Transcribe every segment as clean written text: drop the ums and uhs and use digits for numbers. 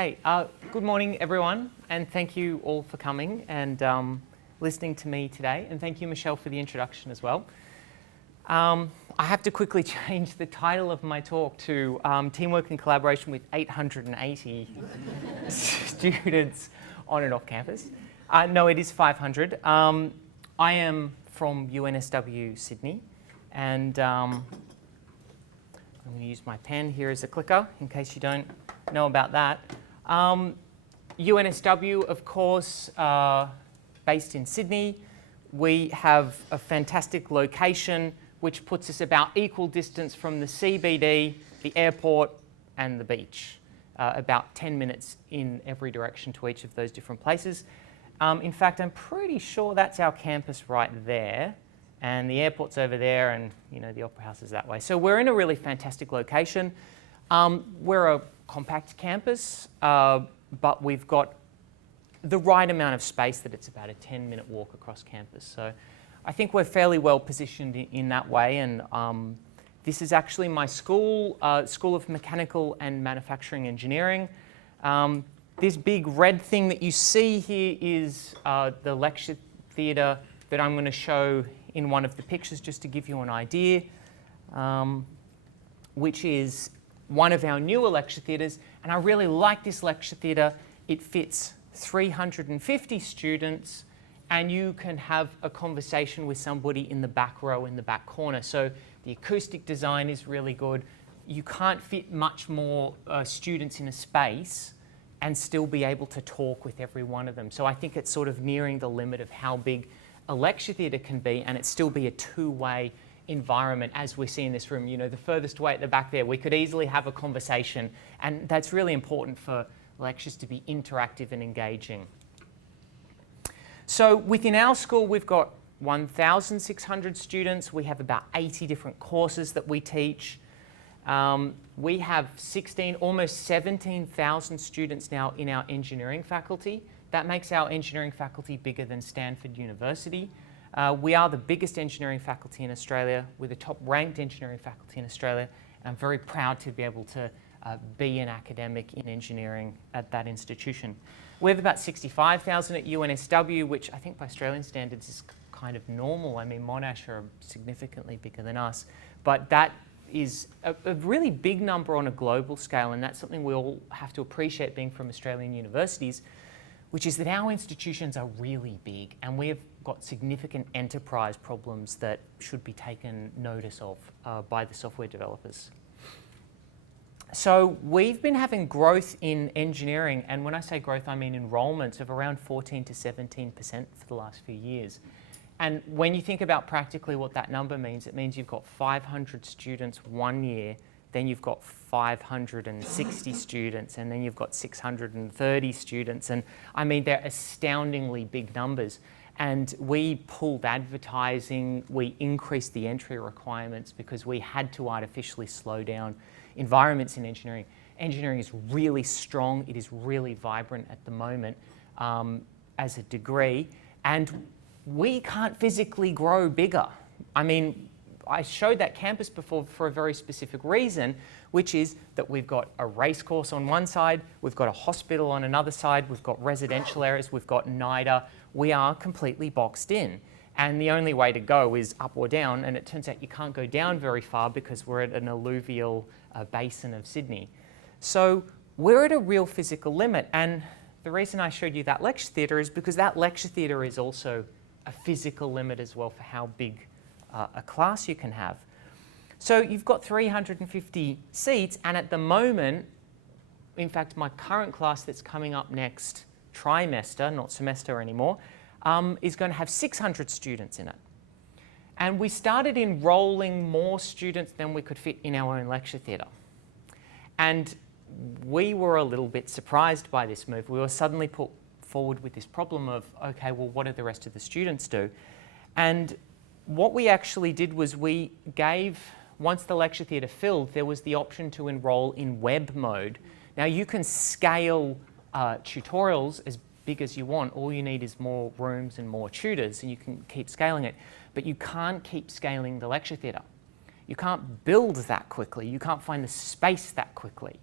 Okay, good morning everyone, and thank you all for coming and listening to me today, and thank you Michelle for the introduction as well. I have to quickly change the title of my talk to Teamwork and Collaboration with 880 students on and off campus. No, it is 500. I am from UNSW Sydney, and I'm going to use my pen here as a clicker in case you don't know about that. UNSW, of course, based in Sydney. We have a fantastic location which puts us about equal distance from the CBD, the airport, and the beach. About 10 minutes in every direction to each of those different places. In fact, I'm pretty sure that's our campus right there. And the airport's over there, and the Opera House is that way. So we're in a really fantastic location. We're a compact campus, but we've got the right amount of space that it's about a 10-minute walk across campus. So I think we're fairly well positioned in that way. And this is actually my school, School of Mechanical and Manufacturing Engineering. This big red thing that you see here is the lecture theatre that I'm going to show in one of the pictures, just to give you an idea, which is one of our newer lecture theatres. And I really like this lecture theatre. It fits 350 students, and you can have a conversation with somebody in the back row, in the back corner. So the acoustic design is really good. You can't fit much more students in a space and still be able to talk with every one of them. So I think it's sort of nearing the limit of how big a lecture theatre can be, and it still be a two-way environment, as we see in this room. The furthest way at the back there, we could easily have a conversation, and that's really important for lectures to be interactive and engaging. So within our school, we've got 1,600 students. We have about 80 different courses that we teach. We have almost 17,000 students now in our engineering faculty. That makes our engineering faculty bigger than Stanford University. We are the biggest engineering faculty in Australia. We're the top-ranked engineering faculty in Australia. And I'm very proud to be able to be an academic in engineering at that institution. We have about 65,000 at UNSW, which I think by Australian standards is kind of normal. I mean, Monash are significantly bigger than us. But that is a really big number on a global scale, and that's something we all have to appreciate being from Australian universities, which is that our institutions are really big, and we have got significant enterprise problems that should be taken notice of by the software developers. So we've been having growth in engineering, and when I say growth, I mean enrolments of around 14 to 17% for the last few years. And when you think about practically what that number means, it means you've got 500 students one year, then you've got 560 students, and then you've got 630 students. And I mean, they're astoundingly big numbers. And we pulled advertising, we increased the entry requirements because we had to artificially slow down environments in engineering. Engineering is really strong, it is really vibrant at the moment as a degree, and we can't physically grow bigger. I mean, I showed that campus before for a very specific reason, which is that we've got a race course on one side, we've got a hospital on another side, we've got residential areas, we've got NIDA. We are completely boxed in. And the only way to go is up or down, and it turns out you can't go down very far because we're at an alluvial basin of Sydney. So we're at a real physical limit, and the reason I showed you that lecture theatre is because that lecture theatre is also a physical limit as well for how big a class you can have. So you've got 350 seats, and at the moment, in fact, my current class that's coming up next trimester, not semester anymore, is going to have 600 students in it. And we started enrolling more students than we could fit in our own lecture theatre. And we were a little bit surprised by this move. We were suddenly put forward with this problem of, okay, well, what do the rest of the students do? And what we actually did was we gave, once the lecture theatre filled, there was the option to enroll in web mode. Now you can scale tutorials as big as you want. All you need is more rooms and more tutors, and you can keep scaling it. But you can't keep scaling the lecture theatre. You can't build that quickly. You can't find the space that quickly.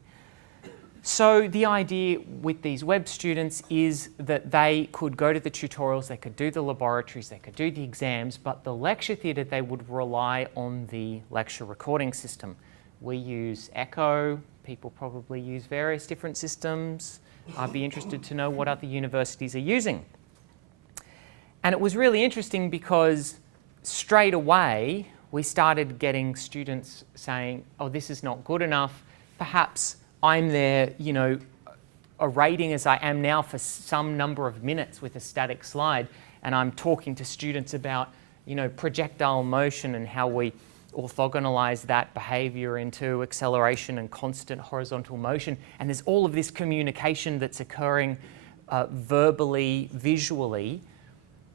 So the idea with these web students is that they could go to the tutorials, they could do the laboratories, they could do the exams, but the lecture theatre, they would rely on the lecture recording system. We use Echo, people probably use various different systems. I'd be interested to know what other universities are using. And it was really interesting because straight away, we started getting students saying, oh, this is not good enough. Perhaps I'm there, you know, orating as I am now for some number of minutes with a static slide, and I'm talking to students about, you know, projectile motion and how we orthogonalize that behavior into acceleration and constant horizontal motion. And there's all of this communication that's occurring verbally, visually,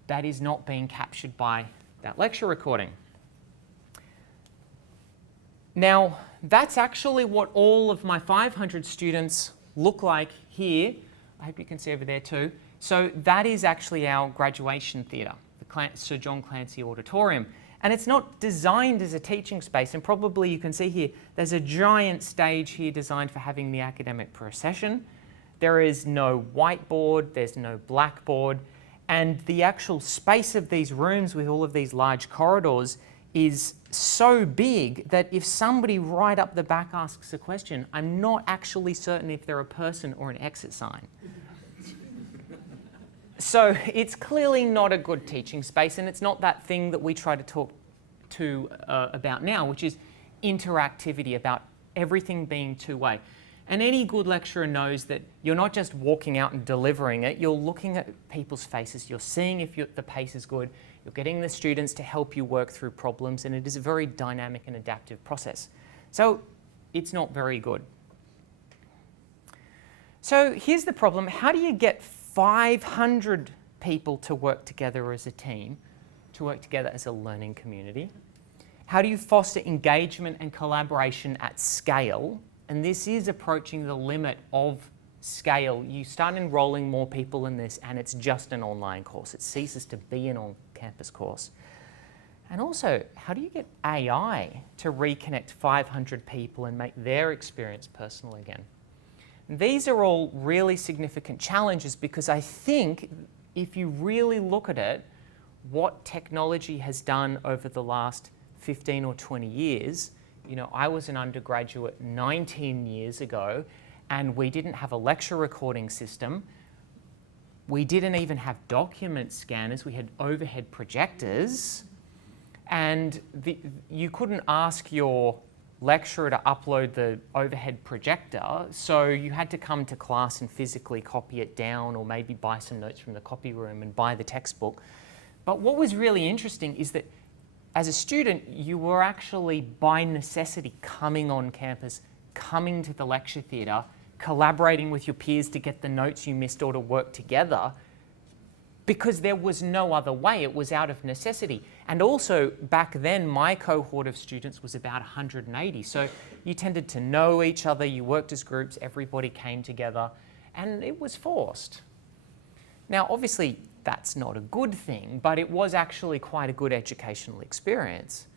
that is not being captured by that lecture recording. Now, that's actually what all of my 500 students look like here. I hope you can see over there too. So that is actually our graduation theatre, the Sir John Clancy Auditorium. And it's not designed as a teaching space, and probably you can see here, there's a giant stage here designed for having the academic procession. There is no whiteboard, there's no blackboard, and the actual space of these rooms with all of these large corridors is so big that if somebody right up the back asks a question, I'm not actually certain if they're a person or an exit sign. So it's clearly not a good teaching space, and it's not that thing that we try to talk to about now, which is interactivity, about everything being two-way. And any good lecturer knows that you're not just walking out and delivering it, you're looking at people's faces, you're seeing if the pace is good, you're getting the students to help you work through problems, and it is a very dynamic and adaptive process. So it's not very good. So here's the problem. How do you get 500 people to work together as a team, to work together as a learning community? How do you foster engagement and collaboration at scale? And this is approaching the limit of scale. You start enrolling more people in this, and it's just an online course. It ceases to be an on-campus course. And also, how do you get AI to reconnect 500 people and make their experience personal again? And these are all really significant challenges, because I think if you really look at it, what technology has done over the last 15 or 20 years, you know, I was an undergraduate 19 years ago, and we didn't have a lecture recording system. We didn't even have document scanners. We had overhead projectors. And you couldn't ask your lecturer to upload the overhead projector, so you had to come to class and physically copy it down, or maybe buy some notes from the copy room and buy the textbook. But what was really interesting is that as a student, you were actually by necessity coming on campus, coming to the lecture theatre, collaborating with your peers to get the notes you missed or to work together, because there was no other way. It was out of necessity. And also back then, my cohort of students was about 180. So you tended to know each other, you worked as groups, everybody came together, and it was forced. Now, obviously, that's not a good thing, but it was actually quite a good educational experience.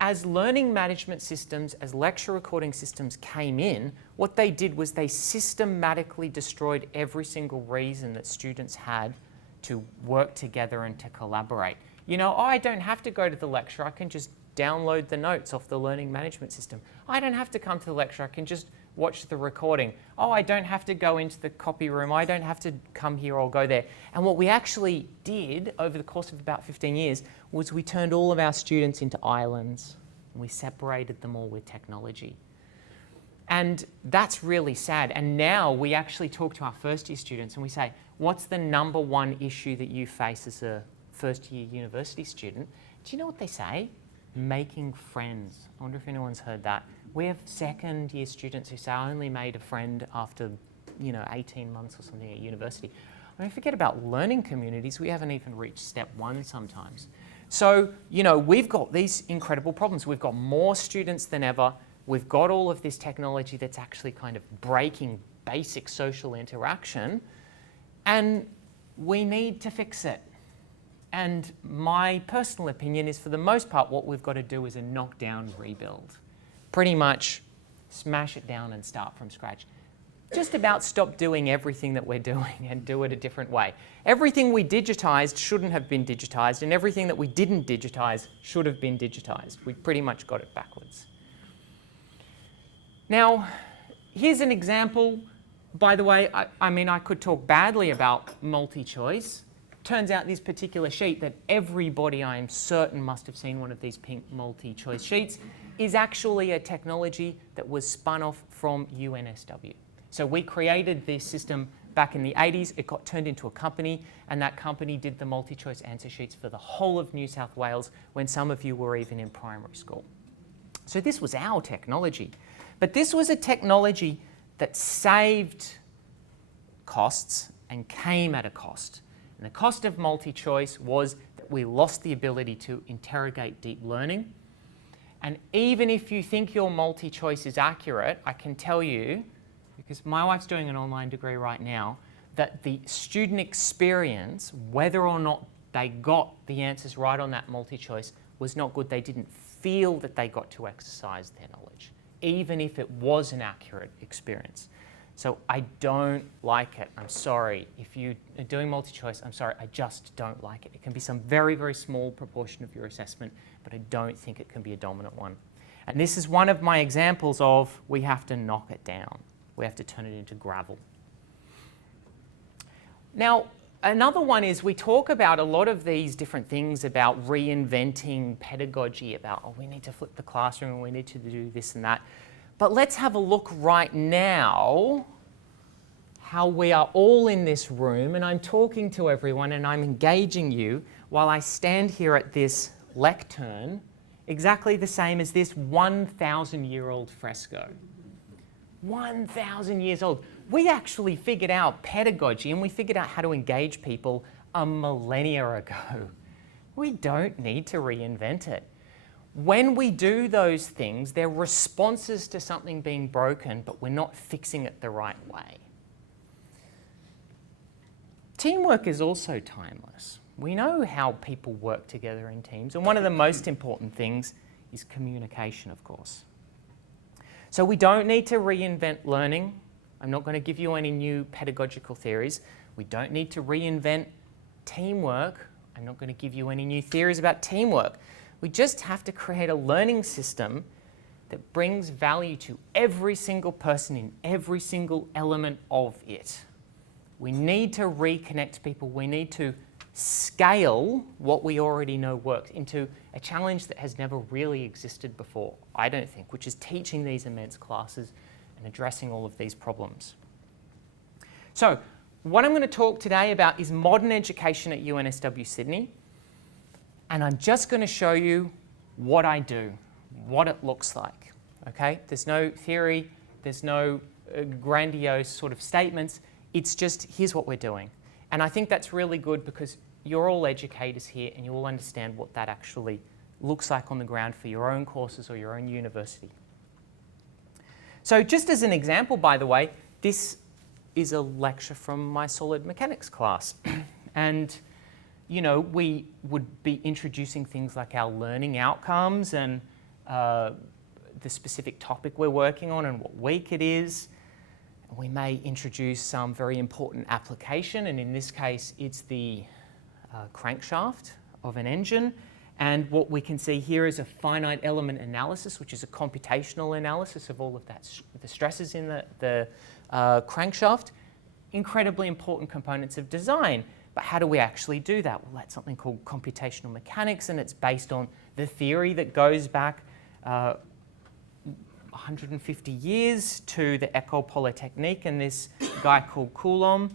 As learning management systems, as lecture recording systems came in, what they did was they systematically destroyed every single reason that students had to work together and to collaborate. You know, oh, I don't have to go to the lecture, I can just download the notes off the learning management system. I don't have to come to the lecture, I can just watch the recording. Oh, I don't have to go into the copy room, I don't have to come here or go there. And what we actually did over the course of about 15 years was we turned all of our students into islands, and we separated them all with technology. And that's really sad. And now we actually talk to our first year students and we say, what's the number one issue that you face as a first year university student? Do you know what they say? Making friends. I wonder if anyone's heard that. We have second year students who say, I only made a friend after, 18 months or something at university. I mean, forget about learning communities. We haven't even reached step one sometimes. So, we've got these incredible problems. We've got more students than ever. We've got all of this technology that's actually kind of breaking basic social interaction, and we need to fix it. And my personal opinion is, for the most part, what we've got to do is a knockdown rebuild. Pretty much smash it down and start from scratch. just about stop doing everything that we're doing and do it a different way. Everything we digitized shouldn't have been digitized, and everything that we didn't digitize should have been digitized. We pretty much got it backwards. Now, here's an example. By the way, I mean, I could talk badly about multi-choice. Turns out this particular sheet that everybody, I am certain, must have seen one of these pink multi-choice sheets, is actually a technology that was spun off from UNSW. So we created this system back in the 80s. It got turned into a company, and that company did the multi-choice answer sheets for the whole of New South Wales when some of you were even in primary school. So this was our technology. But this was a technology that saved costs and came at a cost. And the cost of multi-choice was that we lost the ability to interrogate deep learning. And even if you think your multi-choice is accurate, I can tell you, because my wife's doing an online degree right now, that the student experience, whether or not they got the answers right on that multi-choice, was not good. They didn't feel that they got to exercise their knowledge, even if it was an accurate experience. So I don't like it. I'm sorry. If you are doing multi-choice, I'm sorry, I just don't like it. It can be some very, very small proportion of your assessment, but I don't think it can be a dominant one. And this is one of my examples of we have to knock it down. We have to turn it into gravel. Now, another one is we talk about a lot of these different things about reinventing pedagogy, about, oh, we need to flip the classroom and we need to do this and that. But let's have a look right now how we are all in this room, and I'm talking to everyone and I'm engaging you while I stand here at this lectern, exactly the same as this 1,000-year-old fresco. 1,000 years old. We actually figured out pedagogy and we figured out how to engage people a millennia ago. We don't need to reinvent it. When we do those things, they're responses to something being broken, but we're not fixing it the right way. Teamwork is also timeless. We know how people work together in teams, and one of the most important things is communication, of course. So we don't need to reinvent learning. I'm not going to give you any new pedagogical theories. We don't need to reinvent teamwork. I'm not going to give you any new theories about teamwork. We just have to create a learning system that brings value to every single person in every single element of it. We need to reconnect people. We need to scale what we already know works into a challenge that has never really existed before, I don't think, which is teaching these immense classes and addressing all of these problems. So what I'm going to talk today about is modern education at UNSW Sydney, and I'm just going to show you what I do, what it looks like. Okay? There's no theory, there's no grandiose sort of statements. It's just, here's what we're doing. And I think that's really good because you're all educators here and you all understand what that actually looks like on the ground for your own courses or your own university. So just as an example, by the way, this is a lecture from my solid mechanics class. And, you know, we would be introducing things like our learning outcomes and the specific topic we're working on and what week it is. We may introduce some very important application, and in this case, it's the crankshaft of an engine. And what we can see here is a finite element analysis, which is a computational analysis of all of that, the stresses in the crankshaft. Incredibly important components of design. But how do we actually do that? Well, that's something called computational mechanics, and it's based on the theory that goes back 150 years to the École Polytechnique and this guy called Coulomb,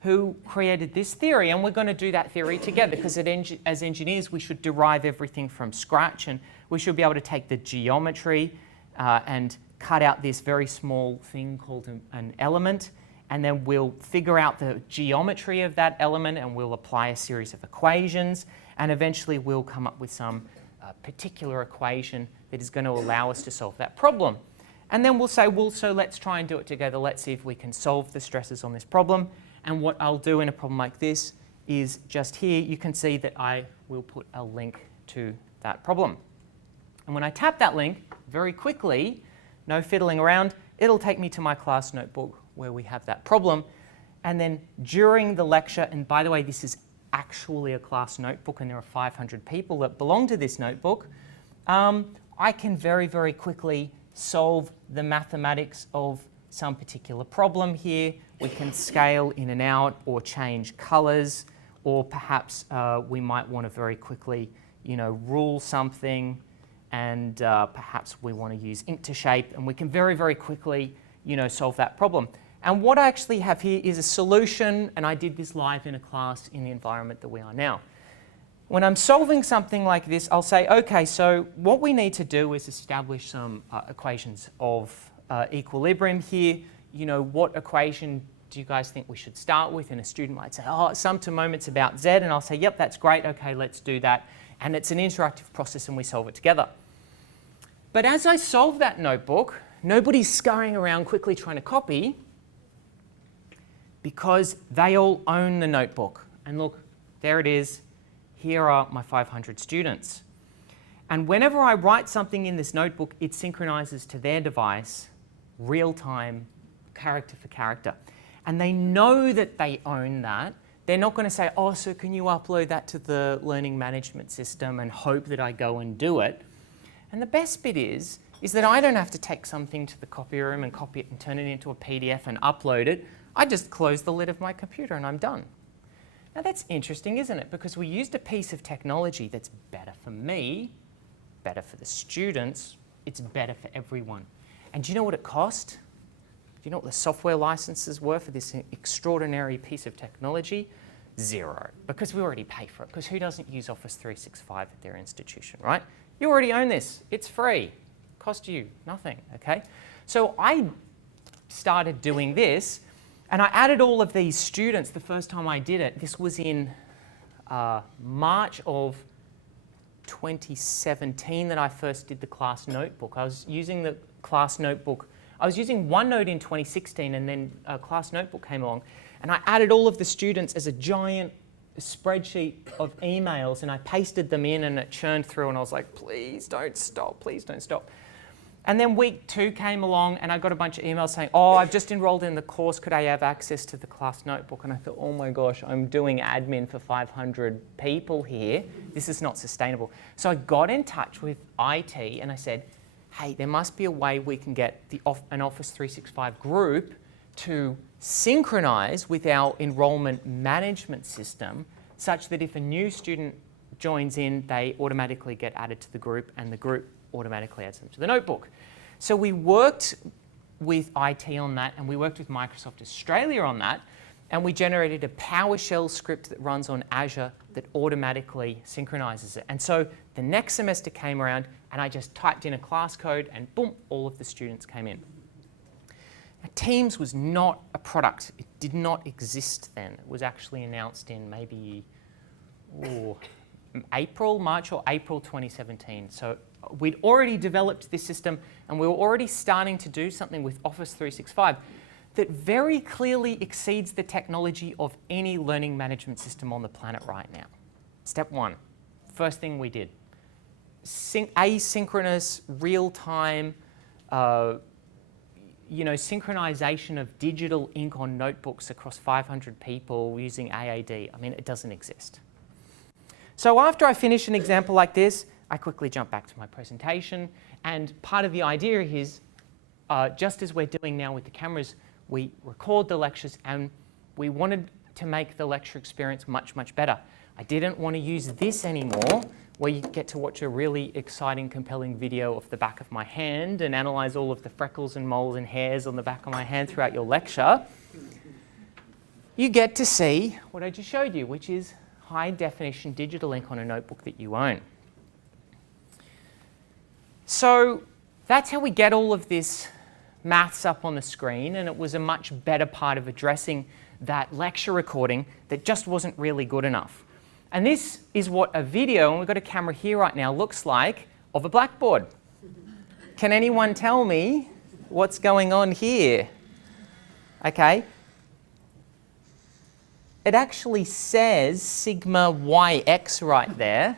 who created this theory. And we're going to do that theory together because as engineers we should derive everything from scratch, and we should be able to take the geometry and cut out this very small thing called an element, and then we'll figure out the geometry of that element and we'll apply a series of equations, and eventually we'll come up with some particular equation that is going to allow us to solve that problem. And then we'll say, well, so let's try and do it together. Let's see if we can solve the stresses on this problem. And what I'll do in a problem like this is just here, you can see that I will put a link to that problem. And when I tap that link, very quickly, no fiddling around, it'll take me to my class notebook where we have that problem. And then during the lecture, and by the way, this is actually a class notebook and there are 500 people that belong to this notebook, I can very, very quickly solve the mathematics of some particular problem here. We can scale in and out or change colors, or perhaps we might want to very quickly, rule something, and perhaps we want to use ink to shape, and we can very, very quickly, solve that problem. And what I actually have here is a solution, and I did this live in a class in the environment that we are now. When I'm solving something like this, I'll say, okay, so what we need to do is establish some equations of equilibrium here. What equation do you guys think we should start with? And a student might say, oh, sum to moments about z, and I'll say, yep, that's great, okay, let's do that. And it's an interactive process and we solve it together. But as I solve that notebook, nobody's scurrying around quickly trying to copy, because they all own the notebook. And look, there it is. Here are my 500 students. And whenever I write something in this notebook, it synchronizes to their device, real time, character for character. And they know that they own that. They're not going to say, oh, so can you upload that to the learning management system and hope that I go and do it? And the best bit is that I don't have to take something to the copy room and copy it and turn it into a PDF and upload it. I just close the lid of my computer and I'm done. Now that's interesting, isn't it? Because we used a piece of technology that's better for me, better for the students, it's better for everyone. And do you know what it cost? Do you know what the software licenses were for this extraordinary piece of technology? 0, because we already pay for it. Because who doesn't use Office 365 at their institution, right? You already own this. It's free. Cost you nothing, okay? So I started doing this, and I added all of these students the first time I did it. This was in March of 2017 that I first did the class notebook. I was using the class notebook. I was using OneNote in 2016, and then a class notebook came along, and I added all of the students as a giant spreadsheet of emails, and I pasted them in, and it churned through, and I was like, please don't stop, please don't stop. And then week 2 came along, and I got a bunch of emails saying, oh, I've just enrolled in the course, could I have access to the class notebook? And I thought, oh my gosh, I'm doing admin for 500 people here. This is not sustainable. So I got in touch with IT, and I said, hey, there must be a way we can get an Office 365 group to synchronize with our enrollment management system, such that if a new student joins in, they automatically get added to the group, and the group automatically adds them to the notebook. So we worked with IT on that, and we worked with Microsoft Australia on that, and we generated a PowerShell script that runs on Azure that automatically synchronizes it. And so the next semester came around, and I just typed in a class code, and boom, all of the students came in. Now, Teams was not a product. It did not exist then. It was actually announced in maybe March or April 2017. So we'd already developed this system, and we were already starting to do something with Office 365 that very clearly exceeds the technology of any learning management system on the planet right now. Step 1, first thing we did, asynchronous, real-time, synchronization of digital ink on notebooks across 500 people using AAD. I mean, it doesn't exist. So after I finish an example like this, I quickly jump back to my presentation, and part of the idea is, just as we're doing now with the cameras, we record the lectures, and we wanted to make the lecture experience much, much better. I didn't want to use this anymore, where you get to watch a really exciting, compelling video of the back of my hand and analyze all of the freckles and moles and hairs on the back of my hand throughout your lecture. You get to see what I just showed you, which is high-definition digital ink on a notebook that you own. So that's how we get all of this maths up on the screen, and it was a much better part of addressing that lecture recording that just wasn't really good enough. And this is what a video, and we've got a camera here right now, looks like of a blackboard. Can anyone tell me what's going on here? Okay. It actually says sigma yx right there.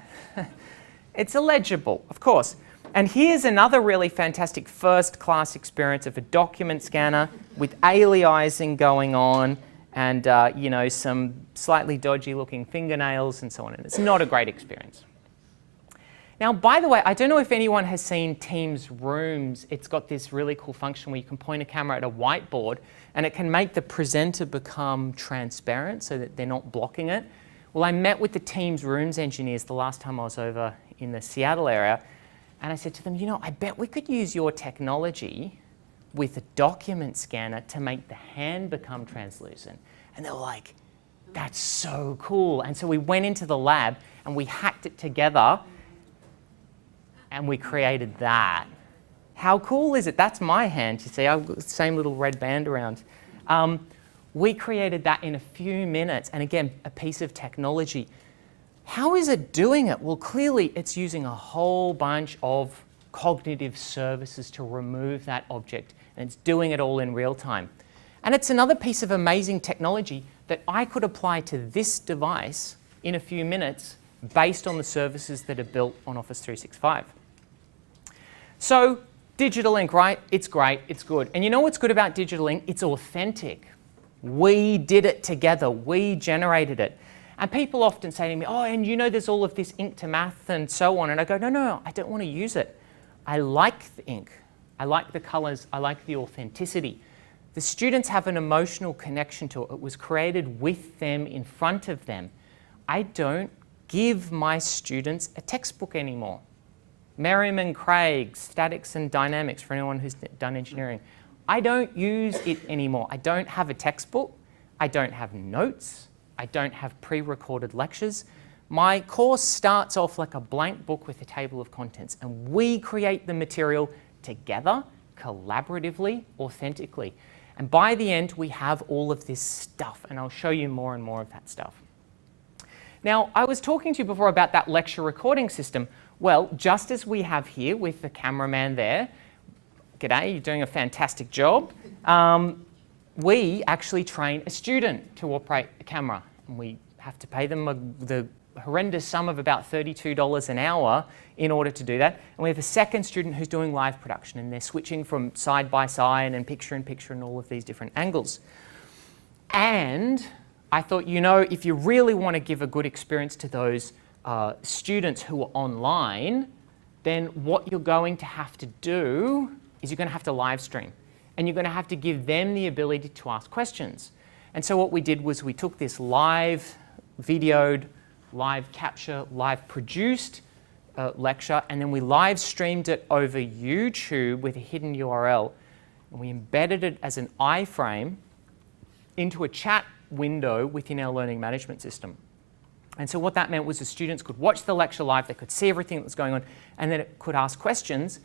It's illegible, of course. And here's another really fantastic first-class experience of a document scanner with aliasing going on and you know, some slightly dodgy looking fingernails and so on. And it's not a great experience. Now, by the way, I don't know if anyone has seen Teams Rooms. It's got this really cool function where you can point a camera at a whiteboard and it can make the presenter become transparent so that they're not blocking it. Well, I met with the Teams Rooms engineers the last time I was over in the Seattle area, and I said to them, you know, I bet we could use your technology with a document scanner to make the hand become translucent. And they were like, that's so cool. And so we went into the lab and we hacked it together and we created that. How cool is it? That's my hand, you see. I've got the same little red band around. We created that in a few minutes, and again, a piece of technology. How is it doing it? Well, clearly it's using a whole bunch of cognitive services to remove that object, and it's doing it all in real time. And it's another piece of amazing technology that I could apply to this device in a few minutes based on the services that are built on Office 365. So, digital ink, right? It's great, it's good. And you know what's good about digital ink? It's authentic. We did it together, we generated it. And people often say to me, oh, and you know there's all of this ink to math and so on. And I go, no, I don't want to use it. I like the ink. I like the colors. I like the authenticity. The students have an emotional connection to it. It was created with them, in front of them. I don't give my students a textbook anymore. Merriam and Craig, statics and dynamics, for anyone who's done engineering. I don't use it anymore. I don't have a textbook. I don't have notes. I don't have pre-recorded lectures. My course starts off like a blank book with a table of contents, and we create the material together, collaboratively, authentically. And by the end, we have all of this stuff, and I'll show you more and more of that stuff. Now, I was talking to you before about that lecture recording system. Well, just as we have here with the cameraman there, g'day, you're doing a fantastic job. We actually train a student to operate a camera. And we have to pay them the horrendous sum of about $32 an hour in order to do that. And we have a second student who's doing live production, and they're switching from side by side and picture in picture and all of these different angles. And I thought, you know, if you really want to give a good experience to those students who are online, then what you're going to have to do is you're going to have to live stream. And you're going to have to give them the ability to ask questions. And so what we did was we took this live videoed, live capture, live produced lecture, and then we live streamed it over YouTube with a hidden URL. And we embedded it as an iframe into a chat window within our learning management system. And so what that meant was the students could watch the lecture live, they could see everything that was going on, and then it could ask questions.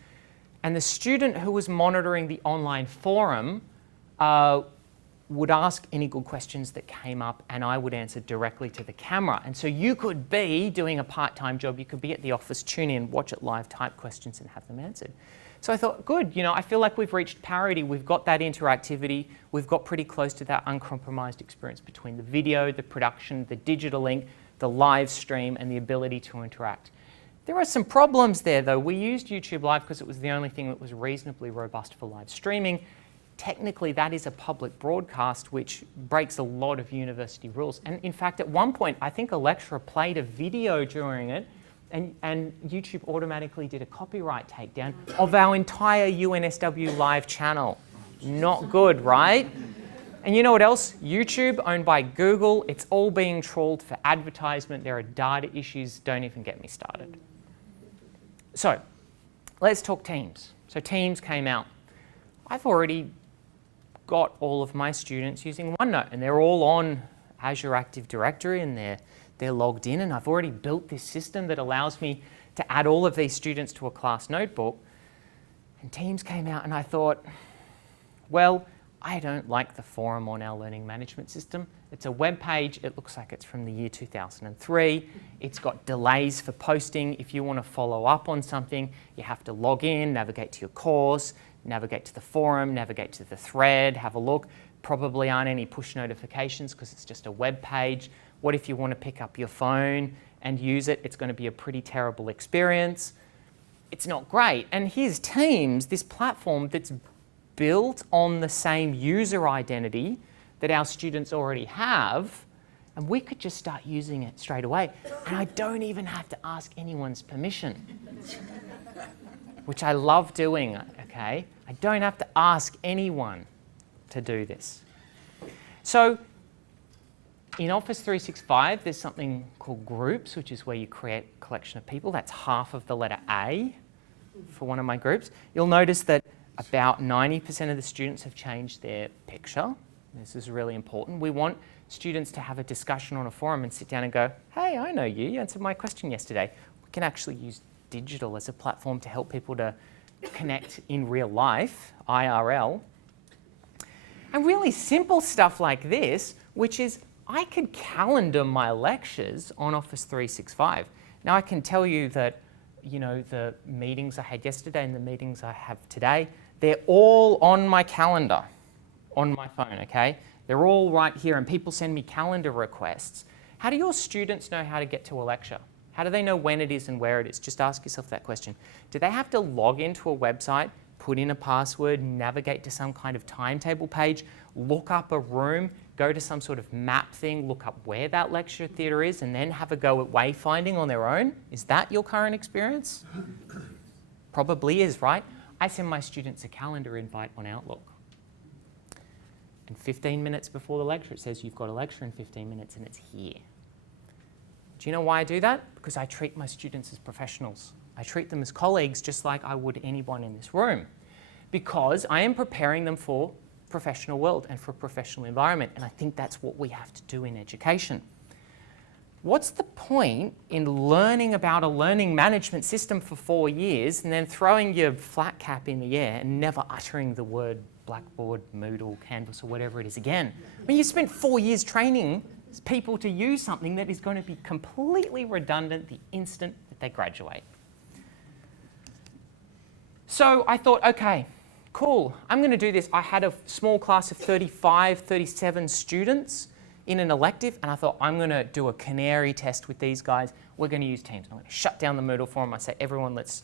And the student who was monitoring the online forum would ask any good questions that came up, and I would answer directly to the camera. And so you could be doing a part-time job, you could be at the office, tune in, watch it live, type questions and have them answered. So I thought, good, you know, I feel like we've reached parity. We've got that interactivity. We've got pretty close to that uncompromised experience between the video, the production, the digital ink, the live stream, and the ability to interact. There are some problems there, though. We used YouTube Live because it was the only thing that was reasonably robust for live streaming. Technically, that is a public broadcast, which breaks a lot of university rules. And in fact, at one point, I think a lecturer played a video during it, and YouTube automatically did a copyright takedown of our entire UNSW live channel. Not good, right? And you know what else? YouTube, owned by Google, it's all being trawled for advertisement. There are data issues. Don't even get me started. So let's talk Teams. So Teams came out. I've already got all of my students using OneNote, and they're all on Azure Active Directory, and they're logged in, and I've already built this system that allows me to add all of these students to a class notebook. And Teams came out, and I thought, well, I don't like the forum on our learning management system. It's a web page. It looks like it's from the year 2003. It's got delays for posting. If you want to follow up on something, you have to log in, navigate to your course, navigate to the forum, navigate to the thread, have a look. Probably aren't any push notifications because it's just a web page. What if you want to pick up your phone and use it? It's going to be a pretty terrible experience. It's not great. And here's Teams, this platform that's built on the same user identity that our students already have, and we could just start using it straight away. And I don't even have to ask anyone's permission, which I love doing, okay? I don't have to ask anyone to do this. So in Office 365, there's something called groups, which is where you create a collection of people. That's half of the letter A for one of my groups. You'll notice that about 90% of the students have changed their picture. This is really important. We want students to have a discussion on a forum and sit down and go, hey, I know you. You answered my question yesterday. We can actually use digital as a platform to help people to connect in real life, IRL. And really simple stuff like this, which is I could calendar my lectures on Office 365. Now I can tell you that, you know, the meetings I had yesterday and the meetings I have today, they're all on my calendar, on my phone, okay? They're all right here, and people send me calendar requests. How do your students know how to get to a lecture? How do they know when it is and where it is? Just ask yourself that question. Do they have to log into a website, put in a password, navigate to some kind of timetable page, look up a room, go to some sort of map thing, look up where that lecture theatre is, and then have a go at wayfinding on their own? Is that your current experience? Probably is, right? I send my students a calendar invite on Outlook. And 15 minutes before the lecture, it says you've got a lecture in 15 minutes and it's here. Do you know why I do that? Because I treat my students as professionals. I treat them as colleagues just like I would anyone in this room. Because I am preparing them for a professional world and for a professional environment. And I think that's what we have to do in education. What's the point in learning about a learning management system for 4 years and then throwing your flat cap in the air and never uttering the word Blackboard, Moodle, Canvas, or whatever it is again? I mean, you spent 4 years training people to use something that is going to be completely redundant the instant that they graduate. So I thought, okay, cool, I'm going to do this. I had a small class of 35, 37 students in an elective, and I thought, I'm going to do a canary test with these guys. We're going to use Teams. I'm going to shut down the Moodle forum. I say, everyone, let's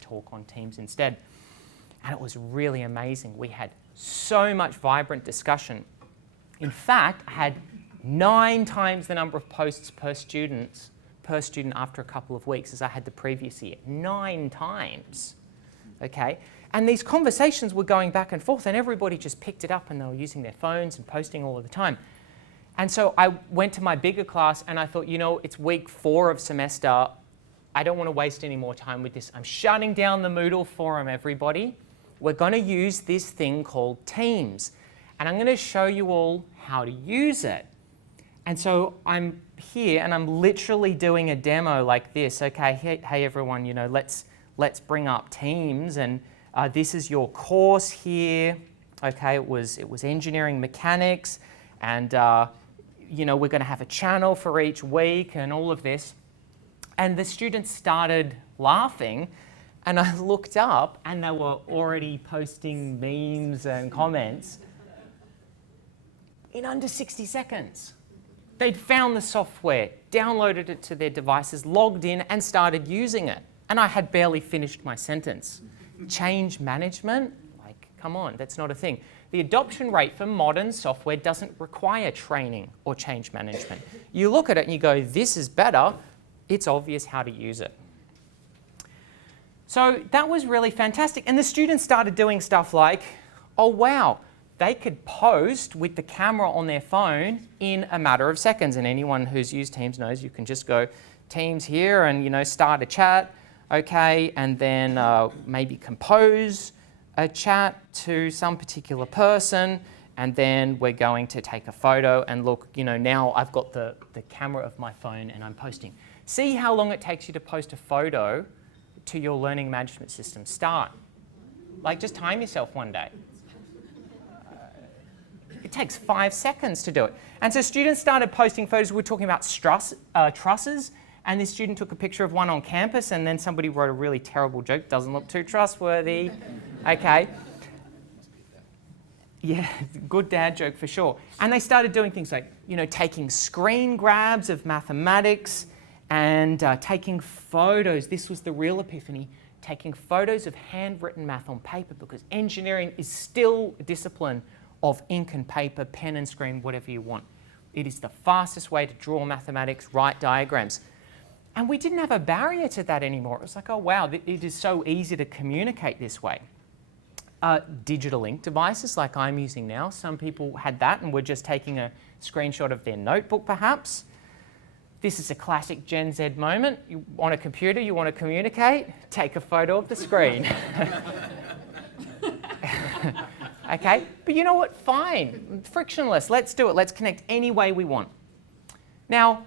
talk on Teams instead. And it was really amazing. We had so much vibrant discussion. In fact, I had 9 times the number of posts per student after a couple of weeks as I had the previous year. 9 times, okay? And these conversations were going back and forth, and everybody just picked it up, and they were using their phones and posting all of the time. And so I went to my bigger class, and I thought, you know, it's week 4 of semester. I don't want to waste any more time with this. I'm shutting down the Moodle forum, everybody. We're going to use this thing called Teams, and I'm going to show you all how to use it. And so I'm here, and I'm literally doing a demo like this. Okay, hey everyone, you know, let's bring up Teams, and this is your course here. Okay, it was engineering mechanics, and you know, we're going to have a channel for each week and all of this. And the students started laughing. And I looked up, and they were already posting memes and comments in under 60 seconds. They'd found the software, downloaded it to their devices, logged in, and started using it. And I had barely finished my sentence. Change management? Like, come on, that's not a thing. The adoption rate for modern software doesn't require training or change management. You look at it and you go, this is better. It's obvious how to use it. So that was really fantastic. And the students started doing stuff like, oh wow, they could post with the camera on their phone in a matter of seconds. And anyone who's used Teams knows you can just go Teams here and, you know, start a chat, okay, and then maybe compose a chat to some particular person. And then we're going to take a photo and look, you know, now I've got the camera of my phone and I'm posting. See how long it takes you to post a photo to your learning management system. Start. Like, just time yourself one day. It takes 5 seconds to do it. And so students started posting photos. We were talking about trusses, and this student took a picture of one on campus, and then somebody wrote a really terrible joke. Doesn't look too trustworthy. Okay. Yeah, good dad joke for sure. And they started doing things like, you know, taking screen grabs of mathematics, and taking photos. This was the real epiphany. taking photos of handwritten math on paper, because engineering is still a discipline of ink and paper, pen and screen, whatever you want. It is the fastest way to draw mathematics, write diagrams. And we didn't have a barrier to that anymore. It was like, oh wow, it is so easy to communicate this way. Digital ink devices like I'm using now, some people had that and were just taking a screenshot of their notebook perhaps. This is a classic Gen Z moment. You, on a computer, you want to communicate, take a photo of the screen. Okay, but you know what? Fine, frictionless. Let's do it. Let's connect any way we want. Now,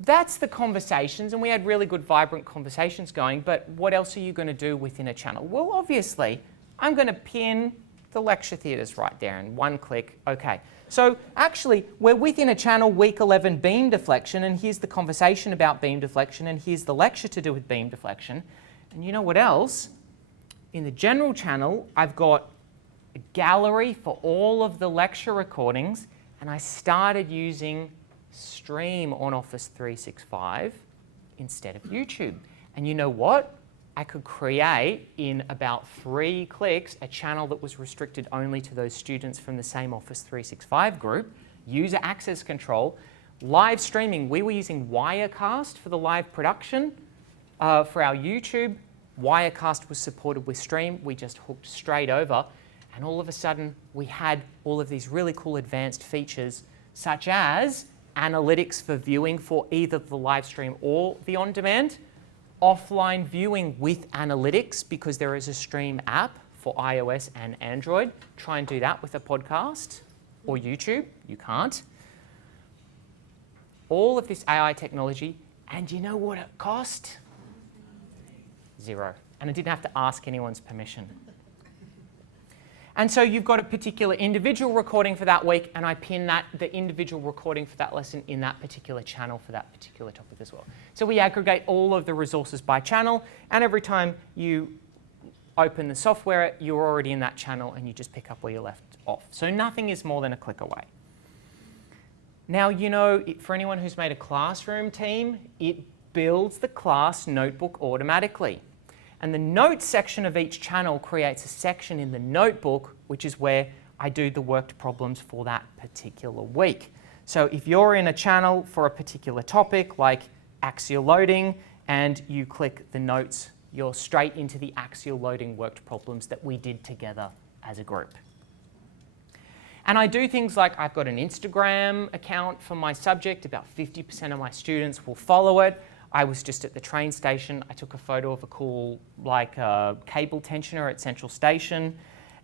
that's the conversations, and we had really good, vibrant conversations going, but what else are you going to do within a channel? Well, obviously, I'm going to pin the lecture theatres right there in one click. Okay, so actually, we're within a channel, week 11, beam deflection, and here's the conversation about beam deflection, and here's the lecture to do with beam deflection. And you know what else? In the general channel, I've got a gallery for all of the lecture recordings, and I started using Stream on Office 365 instead of YouTube. And you know what? I could create in about 3 clicks a channel that was restricted only to those students from the same Office 365 group, user access control, live streaming. We were using Wirecast for the live production. For our YouTube, Wirecast was supported with Stream. We just hooked straight over, and all of a sudden we had all of these really cool advanced features, such as analytics for viewing for either the live stream or the on-demand, offline viewing with analytics, because there is a Stream app for iOS and Android. Try and do that with a podcast or YouTube. You can't. All of this AI technology, and you know what it cost? 0. And I didn't have to ask anyone's permission. And so you've got a particular individual recording for that week, and I pin the individual recording for that lesson in that particular channel for that particular topic as well. So we aggregate all of the resources by channel, and every time you open the software, you're already in that channel, and you just pick up where you left off. So nothing is more than a click away. Now, you know, for anyone who's made a classroom team, it builds the class notebook automatically. And the notes section of each channel creates a section in the notebook, which is where I do the worked problems for that particular week. So if you're in a channel for a particular topic, like axial loading, and you click the notes, you're straight into the axial loading worked problems that we did together as a group. And I do things like I've got an Instagram account for my subject. About 50% of my students will follow it. I was just at the train station. I took a photo of a cool cable tensioner at Central Station.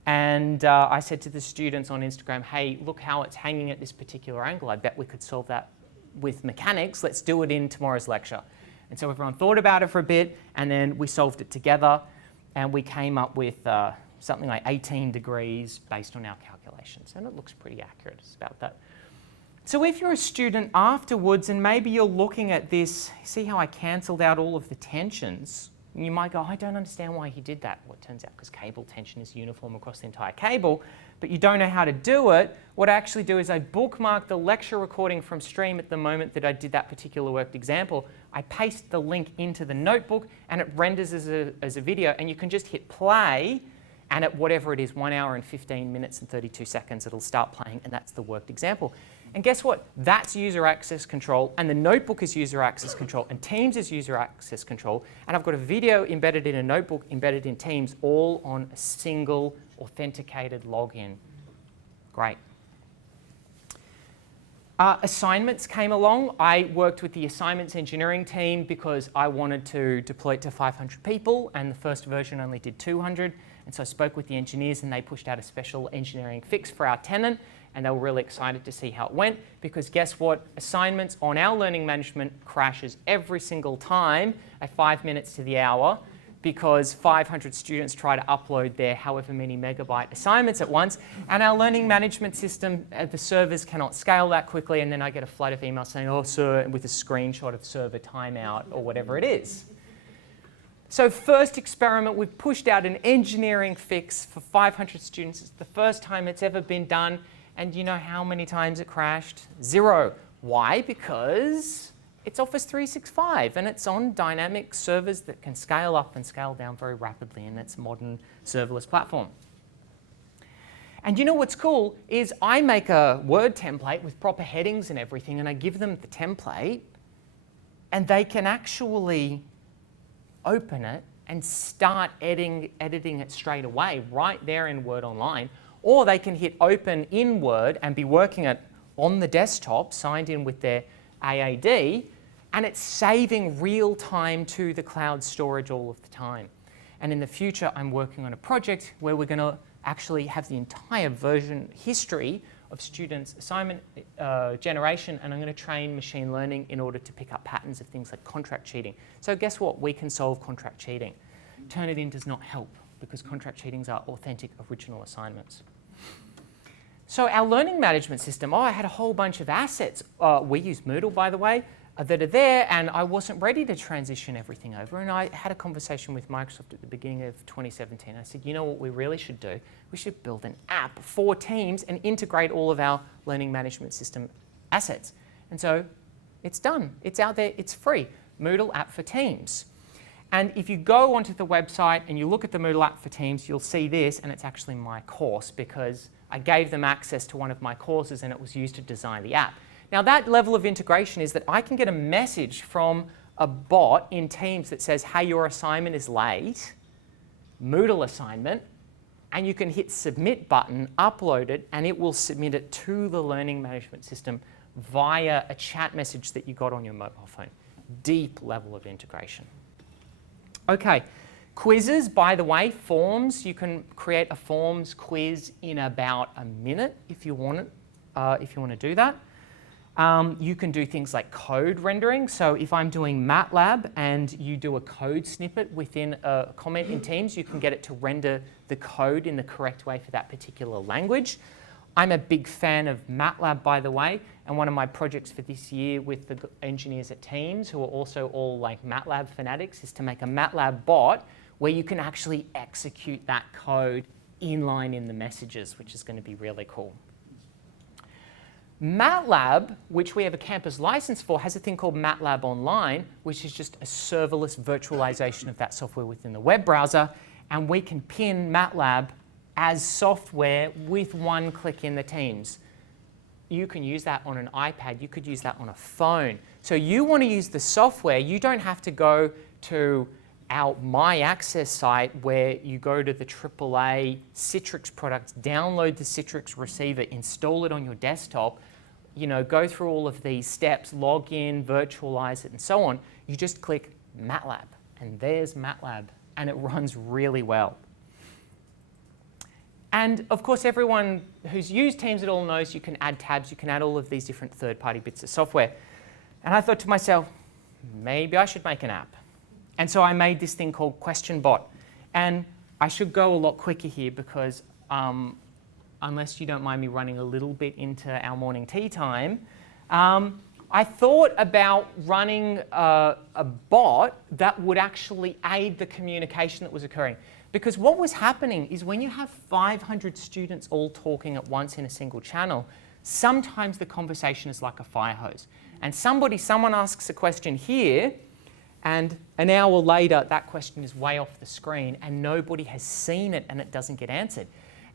And I said to the students on Instagram, hey, look how it's hanging at this particular angle. I bet we could solve that with mechanics. Let's do it in tomorrow's lecture. And so everyone thought about it for a bit, and then we solved it together. And we came up with something like 18 degrees based on our calculations. And it looks pretty accurate. It's about that. So if you're a student afterwards and maybe you're looking at this, see how I cancelled out all of the tensions? You might go, I don't understand why he did that. Well, it turns out because cable tension is uniform across the entire cable, but you don't know how to do it. What I actually do is I bookmark the lecture recording from Stream at the moment that I did that particular worked example. I paste the link into the notebook and it renders as a video, and you can just hit play, and at whatever it is, 1 hour and 15 minutes and 32 seconds, it'll start playing, and that's the worked example. And guess what? That's user access control, and the notebook is user access control, and Teams is user access control, and I've got a video embedded in a notebook, embedded in Teams, all on a single authenticated login. Great. Assignments came along. I worked with the assignments engineering team because I wanted to deploy it to 500 people, and the first version only did 200. And so I spoke with the engineers, and they pushed out a special engineering fix for our tenant. And they were really excited to see how it went, because guess what? Assignments on our learning management crashes every single time at 5 minutes to the hour, because 500 students try to upload their however many megabyte assignments at once, and our learning management system, the servers cannot scale that quickly, and then I get a flood of emails saying, oh, sir, with a screenshot of server timeout or whatever it is. So first experiment, we've pushed out an engineering fix for 500 students. It's the first time it's ever been done. And you know how many times it crashed? 0. Why? Because It's Office 365 and it's on dynamic servers that can scale up and scale down very rapidly in its modern serverless platform. And you know what's cool is I make a Word template with proper headings and everything, and I give them the template, and they can actually open it and start editing it straight away right there in Word Online. Or they can hit open in Word and be working it on the desktop, signed in with their AAD, and it's saving real time to the cloud storage all of the time. And in the future, I'm working on a project where we're going to actually have the entire version history of students' assignment generation, and I'm going to train machine learning in order to pick up patterns of things like contract cheating. So guess what? We can solve contract cheating. Turnitin does not help because contract cheatings are authentic original assignments. So our learning management system, I had a whole bunch of assets. We use Moodle, by the way, that are there, and I wasn't ready to transition everything over. And I had a conversation with Microsoft at the beginning of 2017. I said, you know what we really should do? We should build an app for Teams and integrate all of our learning management system assets. And so it's done. It's out there. It's free. Moodle app for Teams. And if you go onto the website and you look at the Moodle app for Teams, you'll see this, and it's actually my course because I gave them access to one of my courses and it was used to design the app. Now that level of integration is that I can get a message from a bot in Teams that says, hey, your assignment is late, Moodle assignment, and you can hit submit button, upload it, and it will submit it to the learning management system via a chat message that you got on your mobile phone. Deep level of integration. Okay, quizzes, by the way, forms. You can create a forms quiz in about a minute if you want to do that. You can do things like code rendering. So if I'm doing MATLAB and you do a code snippet within a comment in Teams, you can get it to render the code in the correct way for that particular language. I'm a big fan of MATLAB, by the way, and one of my projects for this year with the engineers at Teams, who are also all like MATLAB fanatics, is to make a MATLAB bot where you can actually execute that code inline in the messages, which is going to be really cool. MATLAB, which we have a campus license for, has a thing called MATLAB Online, which is just a serverless virtualization of that software within the web browser, and we can pin MATLAB as software with one click in the Teams. You can use that on an iPad, you could use that on a phone. So you want to use the software, you don't have to go to our My Access site where you go to the AAA Citrix products, download the Citrix receiver, install it on your desktop, you know, go through all of these steps, log in, virtualize it, and so on. You just click MATLAB, and there's MATLAB, and it runs really well. And of course, everyone who's used Teams at all knows you can add tabs, you can add all of these different third-party bits of software. And I thought to myself, maybe I should make an app. And so I made this thing called QuestionBot. And I should go a lot quicker here because unless you don't mind me running a little bit into our morning tea time, I thought about running a bot that would actually aid the communication that was occurring. Because what was happening is when you have 500 students all talking at once in a single channel, sometimes the conversation is like a fire hose. And someone asks a question here, and an hour later, that question is way off the screen, and nobody has seen it, and it doesn't get answered.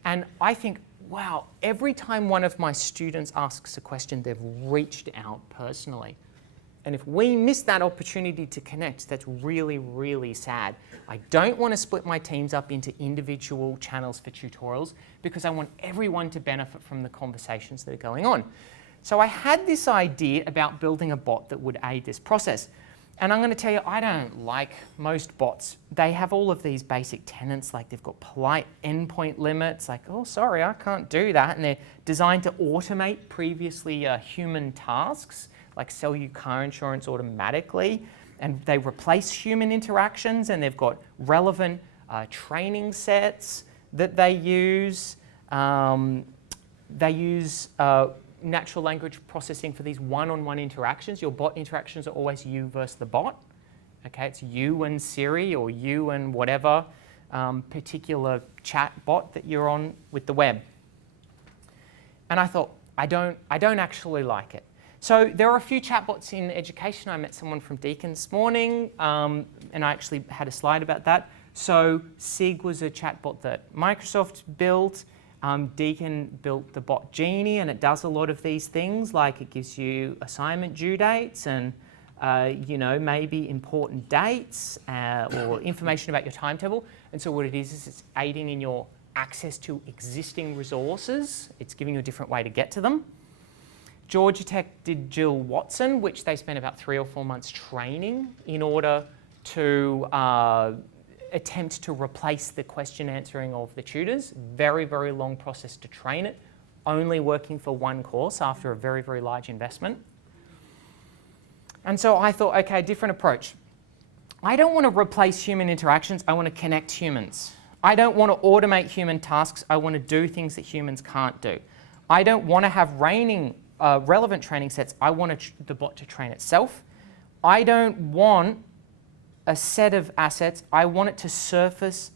And I think, wow, every time one of my students asks a question, they've reached out personally. And if we miss that opportunity to connect, that's really, really sad. I don't want to split my teams up into individual channels for tutorials because I want everyone to benefit from the conversations that are going on. So I had this idea about building a bot that would aid this process. And I'm going to tell you, I don't like most bots. They have all of these basic tenets, like they've got polite endpoint limits, like, oh, sorry, I can't do that. And they're designed to automate previously human tasks, like sell you car insurance automatically. And they replace human interactions, and they've got relevant training sets that they use. Natural language processing for these one-on-one interactions. Your bot interactions are always you versus the bot. Okay, it's you and Siri or you and whatever particular chat bot that you're on with the web. And I thought, I don't actually like it. So there are a few chatbots in education. I met someone from Deakin this morning, and I actually had a slide about that. So SIG was a chatbot that Microsoft built. Deakin built the bot Genie, and it does a lot of these things, like it gives you assignment due dates and maybe important dates or information about your timetable. And so what it is it's aiding in your access to existing resources. It's giving you a different way to get to them. Georgia Tech did Jill Watson, which they spent about 3 or 4 months training in order to attempt to replace the question answering of the tutors. Very, very long process to train it, only working for one course after a very, very large investment. And so I thought, okay, a different approach. I don't want to replace human interactions, I want to connect humans. I don't want to automate human tasks, I want to do things that humans can't do. I don't want to have relevant training sets, I want the bot to train itself. I don't want a set of assets, I want it to surface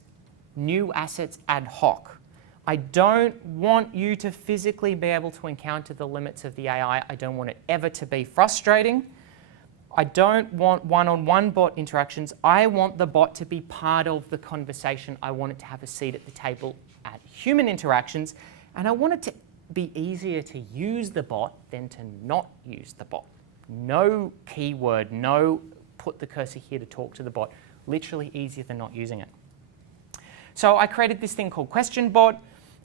new assets ad hoc. I don't want you to physically be able to encounter the limits of the AI. I don't want it ever to be frustrating. I don't want one-on-one bot interactions. I want the bot to be part of the conversation. I want it to have a seat at the table at human interactions. And I want it to be easier to use the bot than to not use the bot. No keyword, no put the cursor here to talk to the bot. Literally easier than not using it. So I created this thing called QuestionBot,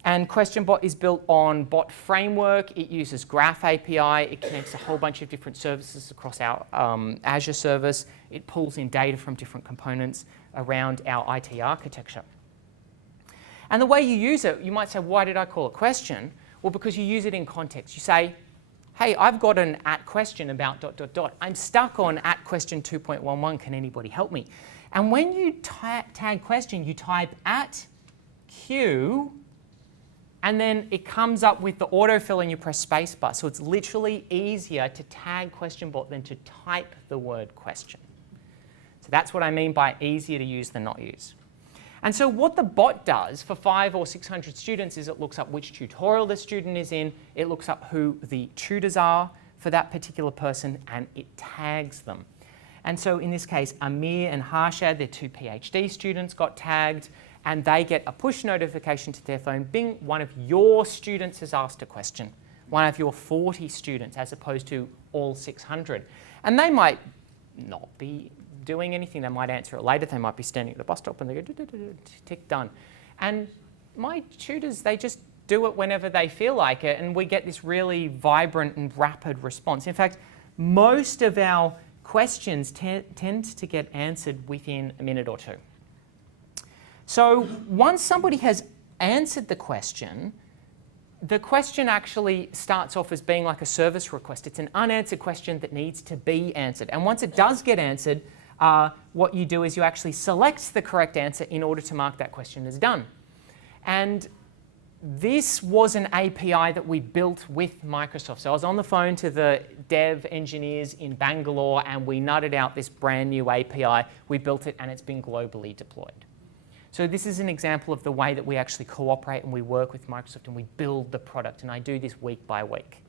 and QuestionBot is built on Bot Framework. It uses Graph API. It connects a whole bunch of different services across our Azure service. It pulls in data from different components around our IT architecture. And the way you use it, you might say, why did I call it question? Well, because you use it in context. You say, hey, I've got an @question about ... I'm stuck on @question 2.11. Can anybody help me? And when you tag question, you type @Q, and then it comes up with the autofill and you press spacebar. So it's literally easier to tag QuestionBot than to type the word question. So that's what I mean by easier to use than not use. And so what the bot does for 500 or 600 students is it looks up which tutorial the student is in, it looks up who the tutors are for that particular person, and it tags them. And so in this case, Amir and Harshad, their 2 PhD students, got tagged, and they get a push notification to their phone, bing, one of your students has asked a question, one of your 40 students as opposed to all 600. And they might not be doing anything, they might answer it later, they might be standing at the bus stop and they go, tick, done. And my tutors, they just do it whenever they feel like it, and we get this really vibrant and rapid response. In fact, most of our questions tend to get answered within a minute or two. So once somebody has answered the question actually starts off as being like a service request. It's an unanswered question that needs to be answered. And once it does get answered, what you do is you actually select the correct answer in order to mark that question as done. And this was an API that we built with Microsoft. So I was on the phone to the dev engineers in Bangalore, and we nutted out this brand new API. We built it, and it's been globally deployed. So this is an example of the way that we actually cooperate and we work with Microsoft and we build the product, and I do this week by week.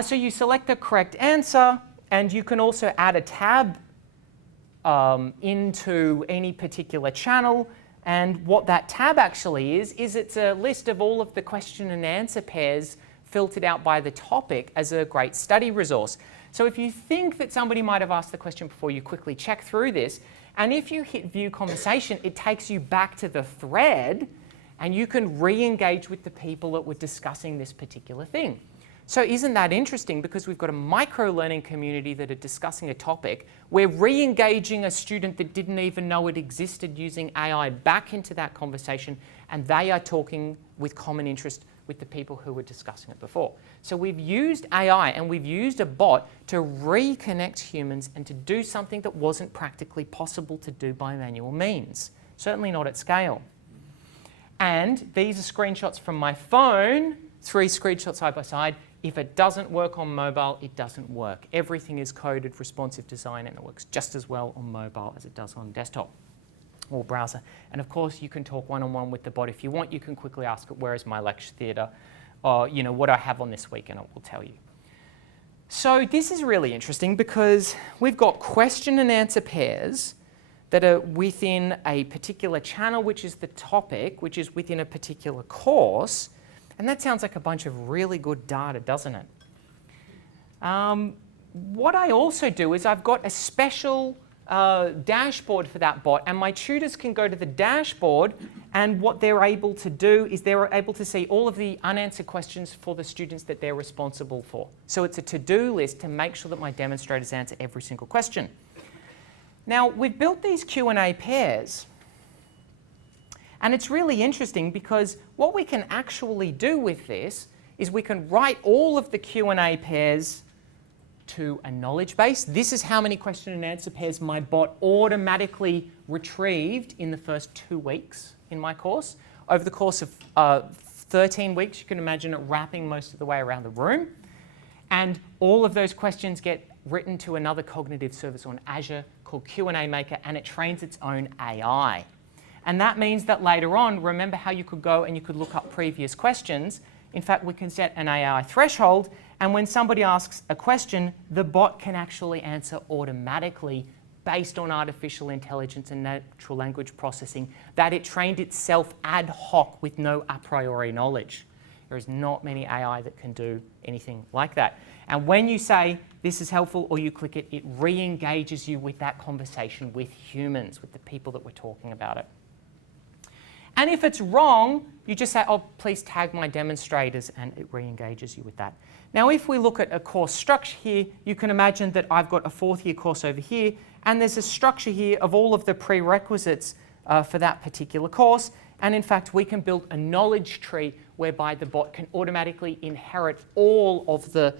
So you select the correct answer, and you can also add a tab into any particular channel. And what that tab actually is it's a list of all of the question and answer pairs filtered out by the topic as a great study resource. So if you think that somebody might have asked the question before, you quickly check through this. And if you hit View Conversation, it takes you back to the thread, and you can re-engage with the people that were discussing this particular thing. So isn't that interesting? Because we've got a micro-learning community that are discussing a topic. We're re-engaging a student that didn't even know it existed using AI back into that conversation, and they are talking with common interest with the people who were discussing it before. So we've used AI and we've used a bot to reconnect humans and to do something that wasn't practically possible to do by manual means, certainly not at scale. And these are screenshots from my phone, 3 screenshots side by side. If it doesn't work on mobile, it doesn't work. Everything is coded responsive design, and it works just as well on mobile as it does on desktop or browser. And of course, you can talk one-on-one with the bot. If you want, you can quickly ask it, where is my lecture theatre? Or, what I have on this week, and it will tell you. So this is really interesting because we've got question and answer pairs that are within a particular channel, which is the topic, which is within a particular course. And that sounds like a bunch of really good data, doesn't it? What I also do is I've got a special dashboard for that bot, and my tutors can go to the dashboard, and what they're able to do is they're able to see all of the unanswered questions for the students that they're responsible for. So it's a to-do list to make sure that my demonstrators answer every single question. Now, we've built these Q&A pairs, and it's really interesting because what we can actually do with this is we can write all of the Q&A pairs to a knowledge base. This is how many question and answer pairs my bot automatically retrieved in the first 2 weeks in my course. Over the course of 13 weeks, you can imagine it wrapping most of the way around the room. And all of those questions get written to another cognitive service on Azure called Q&A Maker, and it trains its own AI. And that means that later on, remember how you could go and you could look up previous questions? In fact, we can set an AI threshold, and when somebody asks a question, the bot can actually answer automatically based on artificial intelligence and natural language processing that it trained itself ad hoc with no a priori knowledge. There is not many AI that can do anything like that. And when you say this is helpful or you click it, it re-engages you with that conversation with humans, with the people that were talking about it. And if it's wrong, you just say, oh, please tag my demonstrators, and it re-engages you with that. Now, if we look at a course structure here, you can imagine that I've got a 4th year course over here, and there's a structure here of all of the prerequisites for that particular course. And in fact, we can build a knowledge tree whereby the bot can automatically inherit all of the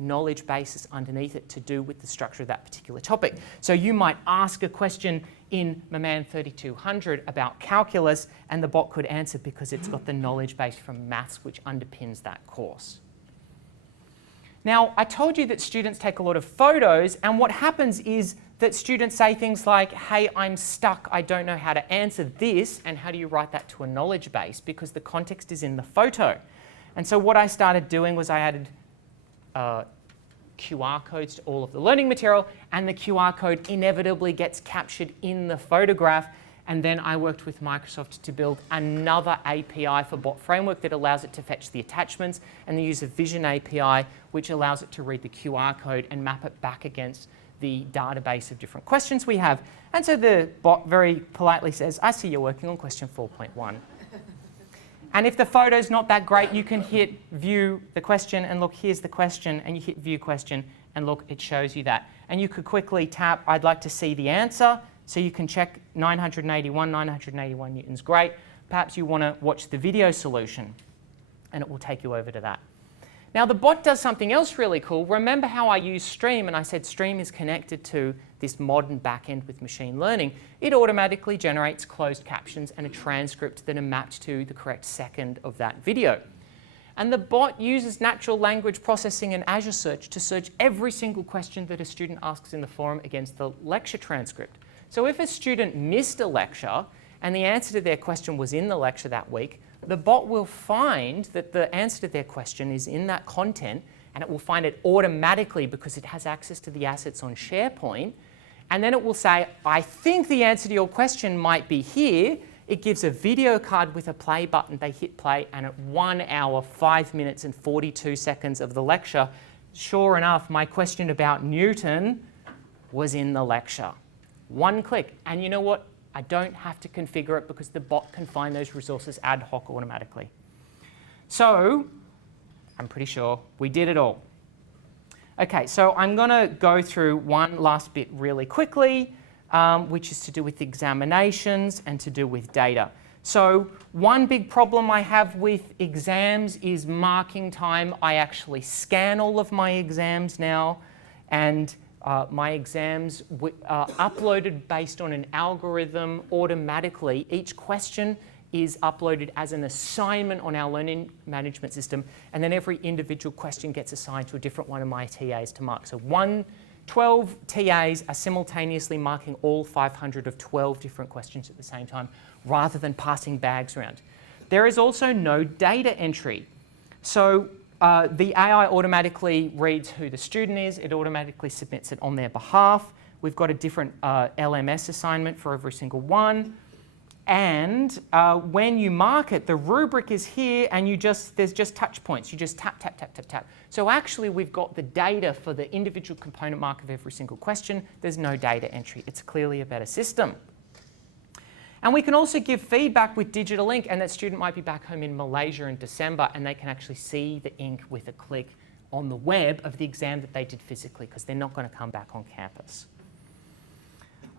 knowledge bases underneath it to do with the structure of that particular topic. So you might ask a question in Maman 3200 about calculus, and the bot could answer because it's got the knowledge base from maths which underpins that course. Now, I told you that students take a lot of photos, and what happens is that students say things like, hey, I'm stuck, I don't know how to answer this, and how do you write that to a knowledge base? Because the context is in the photo. And so what I started doing was I added QR codes to all of the learning material, and the QR code inevitably gets captured in the photograph. And then I worked with Microsoft to build another API for bot framework that allows it to fetch the attachments, and the use of Vision API, which allows it to read the QR code and map it back against the database of different questions we have. And so the bot very politely says, I see you're working on question 4.1. And if the photo's not that great, you can hit view the question and look, here's the question, and you hit view question and look, it shows you that. And you could quickly tap, I'd like to see the answer. So you can check 981 newtons, great. Perhaps you want to watch the video solution, and it will take you over to that. Now the bot does something else really cool. Remember how I used Stream, and I said Stream is connected to this modern backend with machine learning. It automatically generates closed captions and a transcript that are mapped to the correct second of that video. And the bot uses natural language processing and Azure Search to search every single question that a student asks in the forum against the lecture transcript. So if a student missed a lecture and the answer to their question was in the lecture that week, the bot will find that the answer to their question is in that content, and it will find it automatically because it has access to the assets on SharePoint. And then it will say, I think the answer to your question might be here. It gives a video card with a play button. They hit play, and at 1 hour, 5 minutes and 42 seconds of the lecture, sure enough, my question about Newton was in the lecture. One click. And you know what? I don't have to configure it because the bot can find those resources ad hoc automatically. So I'm pretty sure we did it all. Okay, so I'm going to go through one last bit really quickly, which is to do with examinations and to do with data. So one big problem I have with exams is marking time. I actually scan all of my exams now, and my exams are uploaded based on an algorithm automatically. Each question is uploaded as an assignment on our learning management system, and then every individual question gets assigned to a different one of my TAs to mark. So 12 TAs are simultaneously marking all 500 of 12 different questions at the same time, rather than passing bags around. There is also no data entry. So the AI automatically reads who the student is. It automatically submits it on their behalf. We've got a different LMS assignment for every single one. And when you mark it, the rubric is here, and there's just touch points. You just tap, tap, tap, tap, tap. So actually, we've got the data for the individual component mark of every single question. There's no data entry. It's clearly a better system. And we can also give feedback with digital ink, and that student might be back home in Malaysia in December, and they can actually see the ink with a click on the web of the exam that they did physically, because they're not going to come back on campus.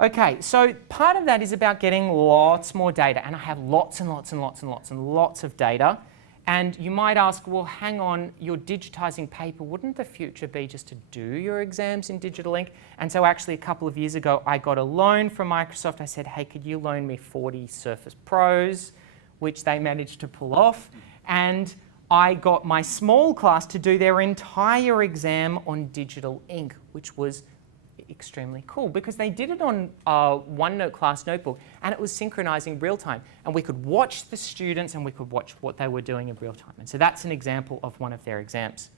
Okay, so part of that is about getting lots more data, and I have lots and lots and lots and lots and lots of data. And you might ask, well, hang on, you're digitizing paper. Wouldn't the future be just to do your exams in digital ink? And so actually a couple of years ago, I got a loan from Microsoft. I said, hey, could you loan me 40 Surface Pros, which they managed to pull off. And I got my small class to do their entire exam on digital ink, which was extremely cool because they did it on OneNote class notebook, and it was synchronizing real time, and we could watch the students and we could watch what they were doing in real time. And so that's an example of one of their exams.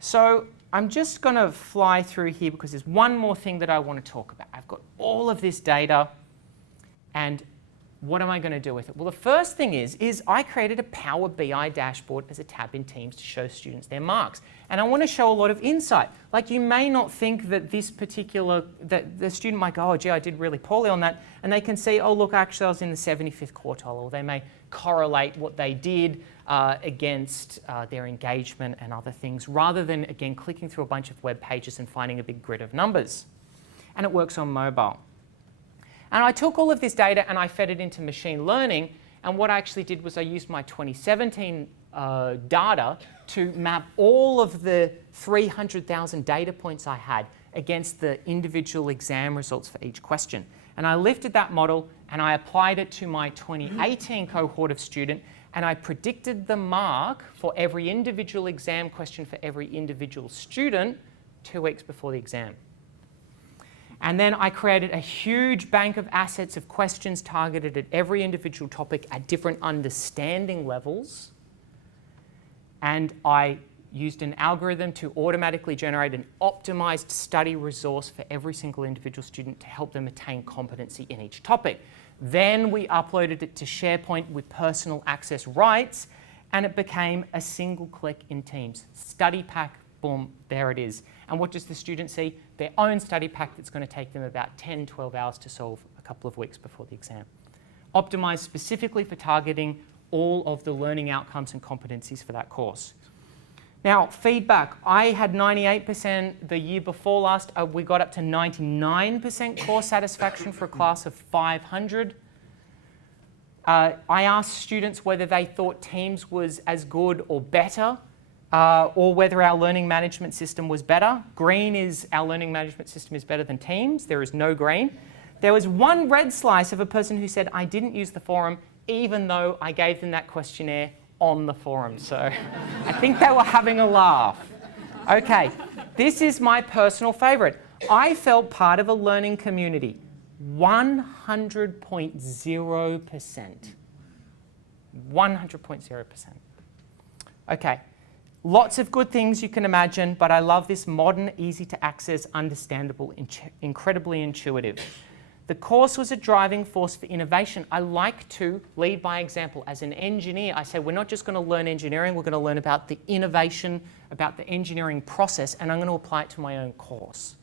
So I'm just going to fly through here because there's one more thing that I want to talk about. I've got all of this data, and what am I going to do with it? Well, the first thing is I created a Power BI dashboard as a tab in Teams to show students their marks. And I want to show a lot of insight. Like, you may not think that that the student might go, oh, gee, I did really poorly on that. And they can see, oh, look, actually, I was in the 75th quartile. Or they may correlate what they did against their engagement and other things, rather than, again, clicking through a bunch of web pages and finding a big grid of numbers. And it works on mobile. And I took all of this data and I fed it into machine learning. And what I actually did was I used my 2017 data to map all of the 300,000 data points I had against the individual exam results for each question. And I lifted that model and I applied it to my 2018 cohort of student, and I predicted the mark for every individual exam question for every individual student 2 weeks before the exam. And then I created a huge bank of assets of questions targeted at every individual topic at different understanding levels. And I used an algorithm to automatically generate an optimized study resource for every single individual student to help them attain competency in each topic. Then we uploaded it to SharePoint with personal access rights, and it became a single click in Teams. Study pack, boom, there it is. And what does the student see? Their own study pack that's going to take them about 10, 12 hours to solve a couple of weeks before the exam. Optimized specifically for targeting all of the learning outcomes and competencies for that course. Now, feedback. I had 98% the year before last. We got up to 99% course satisfaction for a class of 500. I asked students whether they thought Teams was as good or better, or whether our learning management system was better. Green is our learning management system is better than Teams. There is no green. There was one red slice of a person who said, I didn't use the forum, even though I gave them that questionnaire on the forum. So I think they were having a laugh. Okay, this is my personal favorite. I felt part of a learning community. 100.0%. 100.0%. Okay. Lots of good things you can imagine, but I love this modern, easy to access, understandable, incredibly intuitive. The course was a driving force for innovation. I like to lead by example. As an engineer, I say we're not just going to learn engineering, we're going to learn about the innovation, about the engineering process, and I'm going to apply it to my own course.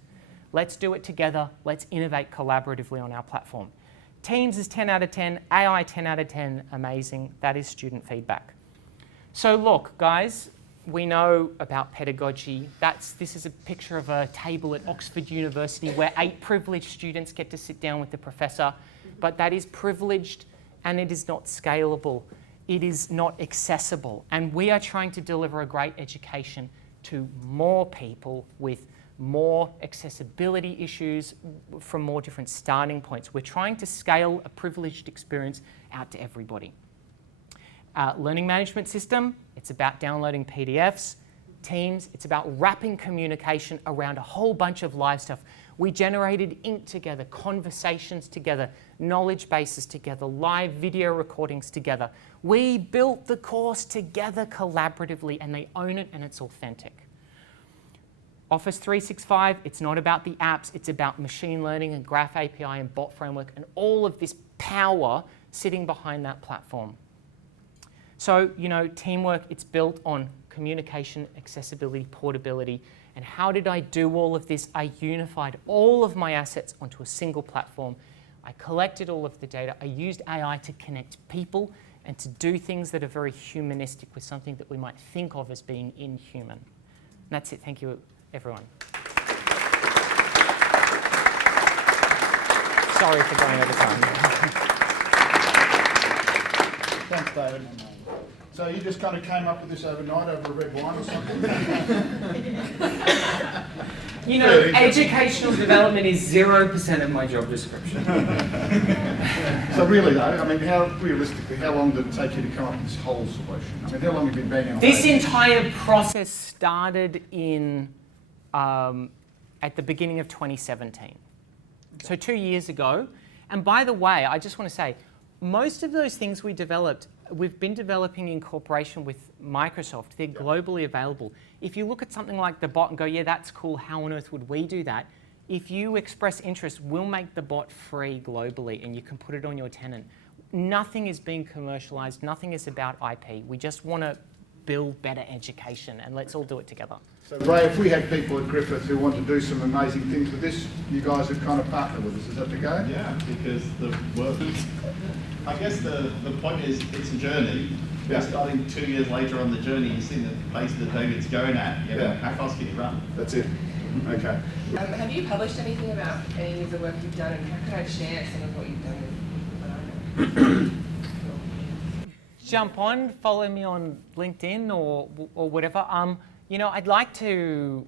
Let's do it together. Let's innovate collaboratively on our platform. Teams is 10 out of 10, AI 10 out of 10, amazing. That is student feedback. So look, guys, we know about pedagogy. This is a picture of a table at Oxford University where 8 privileged students get to sit down with the professor, but that is privileged and it is not scalable. It is not accessible. And we are trying to deliver a great education to more people with more accessibility issues from more different starting points. We're trying to scale a privileged experience out to everybody. Learning management system, it's about downloading PDFs. Teams, it's about wrapping communication around a whole bunch of live stuff. We generated ink together, conversations together, knowledge bases together, live video recordings together. We built the course together collaboratively, and they own it and it's authentic. Office 365, it's not about the apps, it's about machine learning and graph API and bot framework and all of this power sitting behind that platform. So, you know, teamwork, it's built on communication, accessibility, portability. And how did I do all of this? I unified all of my assets onto a single platform. I collected all of the data. I used AI to connect people and to do things that are very humanistic with something that we might think of as being inhuman. And that's it. Thank you, everyone. Sorry for going over time. Thanks, David. So you just kind of came up with this overnight over a red wine or something? You know, educational development is 0% of my job description. So really though, I mean, realistically, how long did it take you to come up with this whole solution? I mean, how long have you been banging on? This entire process started in at the beginning of 2017. Okay. So 2 years ago. And by the way, I just want to say, most of those things we developed, we've been developing in cooperation with Microsoft. They're globally available. If you look at something like the bot and go, yeah, that's cool, how on earth would we do that? If you express interest, we'll make the bot free globally and you can put it on your tenant. Nothing is being commercialized, nothing is about IP. We just want to build better education and let's all do it together. So Ray, if we had people at Griffith who want to do some amazing things with this, you guys would kind of partner with us, is that the go? Yeah, because the work, I guess the point is it's a journey. We're starting 2 years later on the journey, you see the pace that David's going at, you know, how fast can you run? That's it. Okay. Have you published anything about any of the work you've done, and how can I share some of what you've done? Jump on, follow me on LinkedIn or whatever. You know, I'd like to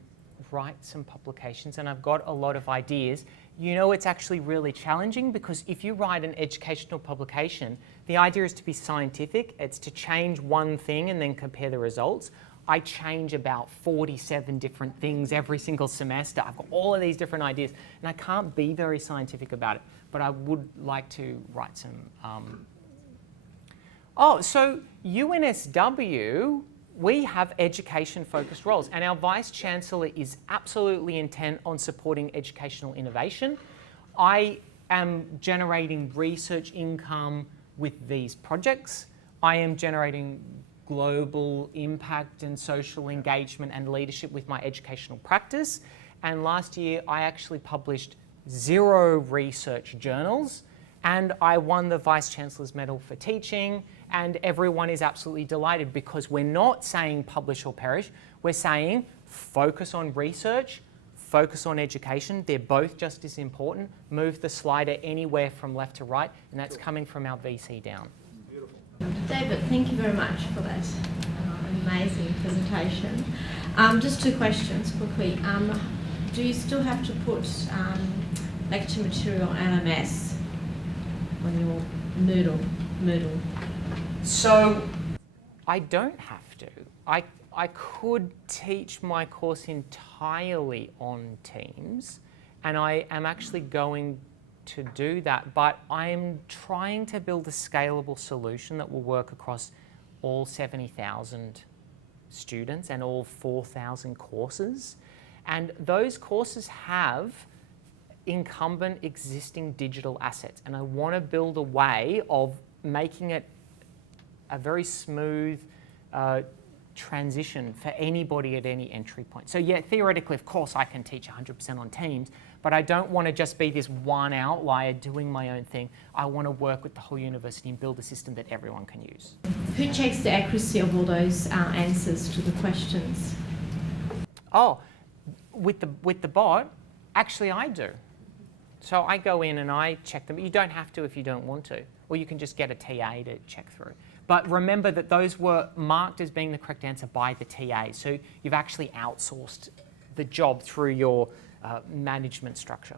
write some publications and I've got a lot of ideas. You know, it's actually really challenging because if you write an educational publication, the idea is to be scientific. It's to change one thing and then compare the results. I change about 47 different things every single semester. I've got all of these different ideas and I can't be very scientific about it, but I would like to write some. So UNSW, we have education-focused roles, and our Vice-Chancellor is absolutely intent on supporting educational innovation. I am generating research income with these projects. I am generating global impact and social engagement and leadership with my educational practice. And last year, I actually published 0 research journals, and I won the Vice-Chancellor's Medal for Teaching, and everyone is absolutely delighted because we're not saying publish or perish, we're saying focus on research, focus on education. They're both just as important. Move the slider anywhere from left to right, and that's coming from our VC down. Beautiful. David, thank you very much for that amazing presentation. Just 2 questions quickly. Do you still have to put lecture material LMS on your Moodle? So I don't have to. I could teach my course entirely on Teams, and I am actually going to do that, but I'm trying to build a scalable solution that will work across all 70,000 students and all 4,000 courses. And those courses have incumbent existing digital assets, and I want to build a way of making it a very smooth transition for anybody at any entry point. So yeah, theoretically, of course, I can teach 100% on Teams, but I don't want to just be this one outlier doing my own thing. I want to work with the whole university and build a system that everyone can use. Who checks the accuracy of all those answers to the questions? Oh, with the bot, actually I do. So I go in and I check them. You don't have to if you don't want to, or you can just get a TA to check through. But remember that those were marked as being the correct answer by the TA. So you've actually outsourced the job through your management structure.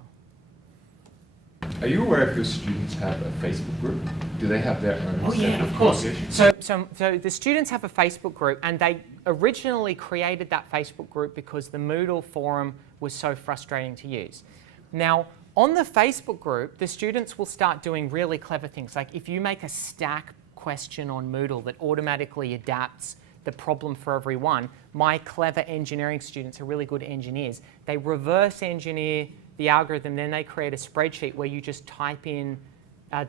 Are you aware if your students have a Facebook group? Do they have their own? Oh yeah, separate of course. communication? So the students have a Facebook group, and they originally created that Facebook group because the Moodle forum was so frustrating to use. Now, on the Facebook group, the students will start doing really clever things. Like if you make a stack question on Moodle that automatically adapts the problem for everyone, my clever engineering students are really good engineers. They reverse engineer the algorithm, then they create a spreadsheet where you just type in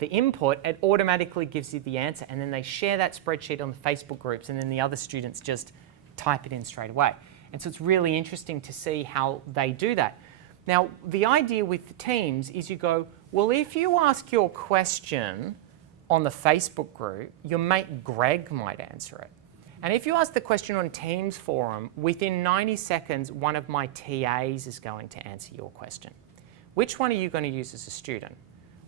the input, it automatically gives you the answer, and then they share that spreadsheet on the Facebook groups, and then the other students just type it in straight away. And so it's really interesting to see how they do that. Now, the idea with Teams is you go, well, if you ask your question on the Facebook group, your mate Greg might answer it. And if you ask the question on Teams forum, within 90 seconds, one of my TAs is going to answer your question. Which one are you going to use as a student?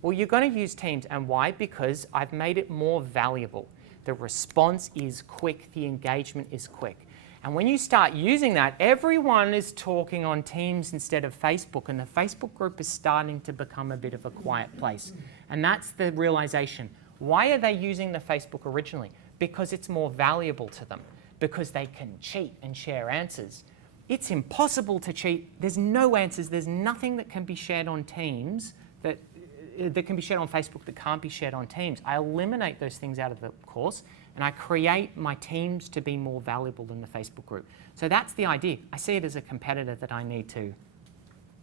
Well, you're going to use Teams, and why? Because I've made it more valuable. The response is quick, the engagement is quick. And when you start using that, everyone is talking on Teams instead of Facebook, and the Facebook group is starting to become a bit of a quiet place. And that's the realization. Why are they using the Facebook originally? Because it's more valuable to them, because they can cheat and share answers. It's impossible to cheat. There's no answers. There's nothing that can be shared on Teams that can be shared on Facebook that can't be shared on Teams. I eliminate those things out of the course, and I create my Teams to be more valuable than the Facebook group. So that's the idea. I see it as a competitor that I need to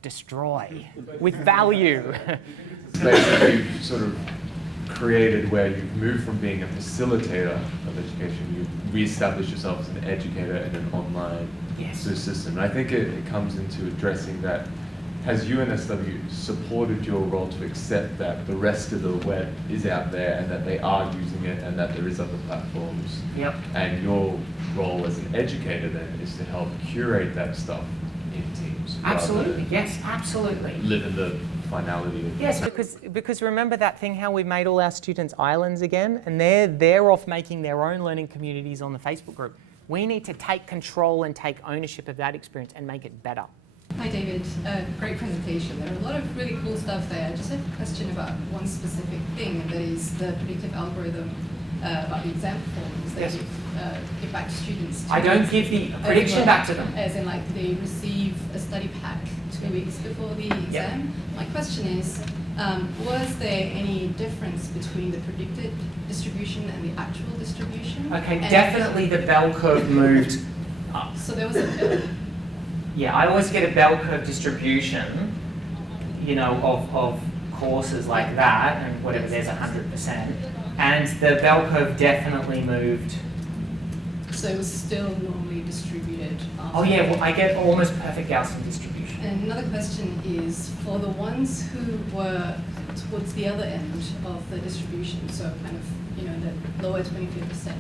destroy with value. Basically, you've sort of created where you've moved from being a facilitator of education, you've re-established yourself as an educator in an online system. And I think it comes into addressing that. Has UNSW supported your role to accept that the rest of the web is out there and that they are using it and that there is other platforms? Yep. And your role as an educator then is to help curate that stuff in Teams. Absolutely, yes, absolutely. Live in the finality of Yes, because remember that thing how we've made all our students islands again, and they're off making their own learning communities on the Facebook group. We need to take control and take ownership of that experience and make it better. Hi David, great presentation. There are a lot of really cool stuff there. I just have a question about one specific thing, and that is the predictive algorithm about the exam performance that you give back to students. I don't give the prediction back to them. As in, like, they receive a study pack 2 weeks before the exam. My question is, was there any difference between the predicted distribution and the actual distribution? Okay, and definitely the bell curve moved up. So there was a Yeah, I always get a bell curve distribution, you know, of courses like that, and whatever, there's 100%. And the bell curve definitely moved. So it was still normally distributed. Oh yeah, well, I get almost perfect Gaussian distribution. And another question is, for the ones who were towards the other end of the distribution, so kind of, you know, the lower 25%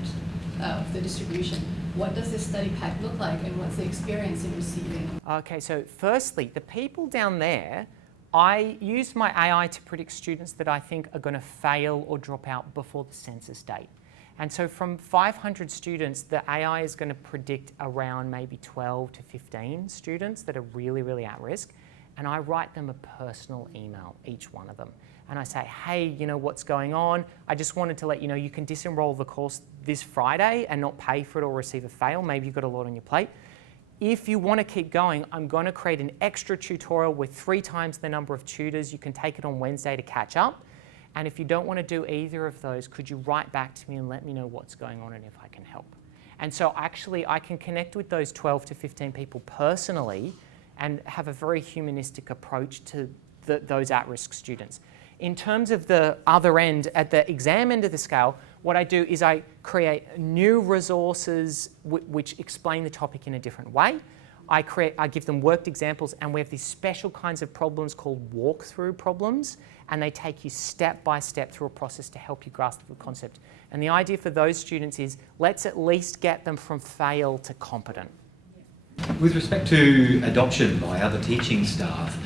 of the distribution, what does this study pack look like, and what's the experience in receiving? Okay, so firstly, the people down there, I use my AI to predict students that I think are going to fail or drop out before the census date. And so from 500 students, the AI is going to predict around maybe 12 to 15 students that are really, really at risk. And I write them a personal email, each one of them. And I say, hey, you know, what's going on? I just wanted to let you know you can disenroll the course this Friday and not pay for it or receive a fail. Maybe you've got a lot on your plate. If you want to keep going, I'm going to create an extra tutorial with 3 times the number of tutors. You can take it on Wednesday to catch up. And if you don't want to do either of those, could you write back to me and let me know what's going on and if I can help? And so actually I can connect with those 12 to 15 people personally and have a very humanistic approach to those at-risk students. In terms of the other end, at the exam end of the scale, what I do is I create new resources which explain the topic in a different way. I give them worked examples, and we have these special kinds of problems called walkthrough problems, and they take you step by step through a process to help you grasp the concept. And the idea for those students is, let's at least get them from fail to competent. With respect to adoption by other teaching staff,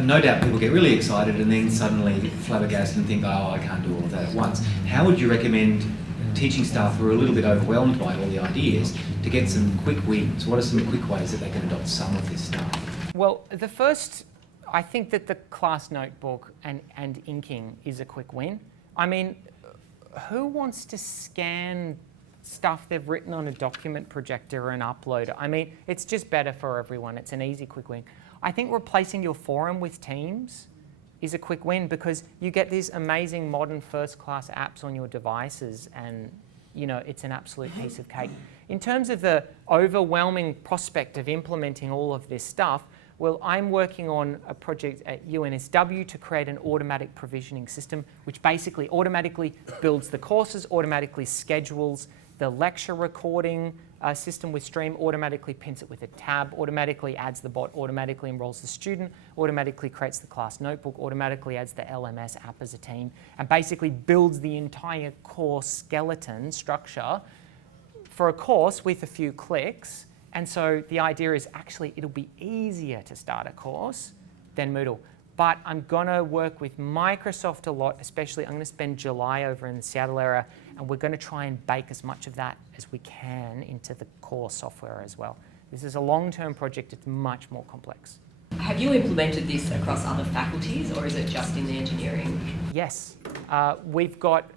no doubt people get really excited and then suddenly flabbergasted and think, oh, I can't do all of that at once. How would you recommend teaching staff who are a little bit overwhelmed by all the ideas to get some quick wins? What are some quick ways that they can adopt some of this stuff? Well, the first I think that the class notebook and inking is a quick win. I mean, who wants to scan stuff they've written on a document projector and upload it? I mean, it's just better for everyone. It's an easy, quick win. I think replacing your forum with Teams is a quick win because you get these amazing modern first-class apps on your devices, and you know, it's an absolute piece of cake. In terms of the overwhelming prospect of implementing all of this stuff, well, I'm working on a project at UNSW to create an automatic provisioning system, which basically automatically builds the courses, automatically schedules the lecture recording system with Stream, automatically pins it with a tab, automatically adds the bot, automatically enrolls the student, automatically creates the class notebook, automatically adds the LMS app as a team, and basically builds the entire course skeleton structure for a course with a few clicks. And so the idea is actually it'll be easier to start a course than Moodle. But I'm going to work with Microsoft a lot, especially I'm going to spend July over in the Seattle area, and we're going to try and bake as much of that as we can into the core software as well. This is a long-term project. It's much more complex. Have you implemented this across other faculties, or is it just in the engineering? Yes. We've got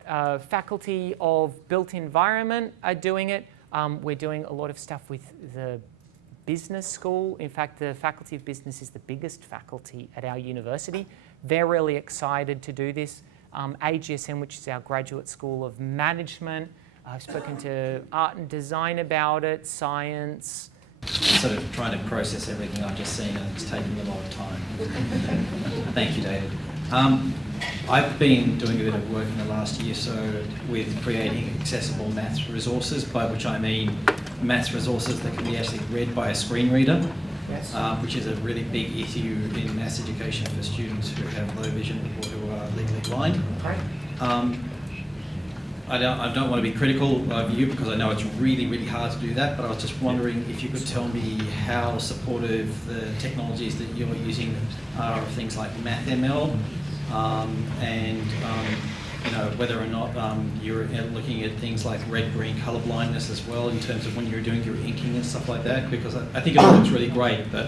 faculty of built environment are doing it. We're doing a lot of stuff with the business school. In fact, the Faculty of Business is the biggest faculty at our university. They're really excited to do this. AGSM, which is our Graduate School of Management. I've spoken to art and design about it, science. Sort of trying to process everything I've just seen, and it's taking a lot of time. Thank you, David. I've been doing a bit of work in the last year or so with creating accessible maths resources, by which I mean maths resources that can be actually read by a screen reader, which is a really big issue in maths education for students who have low vision or who are legally blind. I don't want to be critical of you because I know it's really, really hard to do that, but I was just wondering if you could tell me how supportive the technologies that you're using are of things like MathML, and you know, whether or not you're looking at things like red-green colour blindness as well in terms of when you're doing your inking and stuff like that, because I think it looks really great, but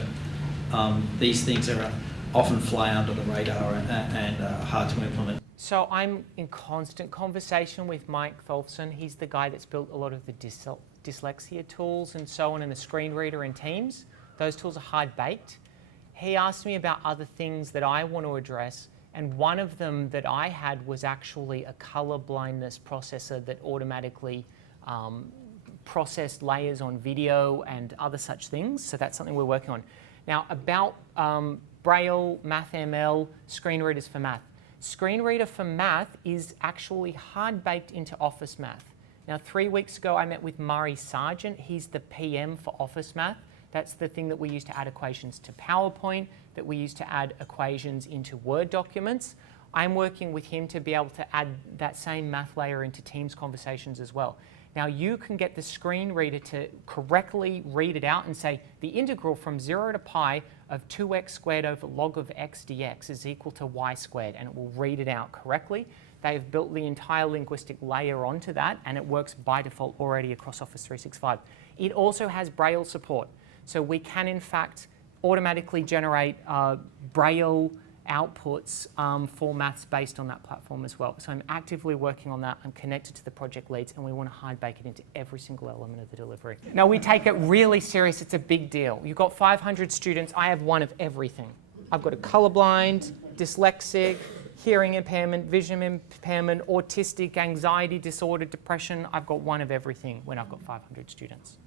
these things are often fly under the radar and hard to implement. So I'm in constant conversation with Mike Tholfsen. He's the guy that's built a lot of the dyslexia tools and so on in the screen reader and Teams. Those tools are hard-baked. He asked me about other things that I want to address, and one of them that I had was actually a color blindness processor that automatically processed layers on video and other such things. So that's something we're working on. Now about Braille, MathML, screen readers for math. Screen reader for math is actually hard-baked into Office Math. Now 3 weeks ago I met with Murray Sargent. He's the PM for Office Math. That's the thing that we use to add equations to PowerPoint, that we use to add equations into Word documents. I'm working with him to be able to add that same math layer into Teams conversations as well. Now you can get the screen reader to correctly read it out and say the integral from 0 to pi of 2x squared over log of x dx is equal to y squared, and it will read it out correctly. They've built the entire linguistic layer onto that, and it works by default already across Office 365. It also has Braille support. So we can, in fact, automatically generate Braille outputs for maths based on that platform as well. So I'm actively working on that. I'm connected to the project leads, and we want to hard bake it into every single element of the delivery. Now, we take it really serious. It's a big deal. You've got 500 students. I have one of everything. I've got a colorblind, dyslexic, hearing impairment, vision impairment, autistic, anxiety disorder, depression. I've got one of everything when I've got 500 students.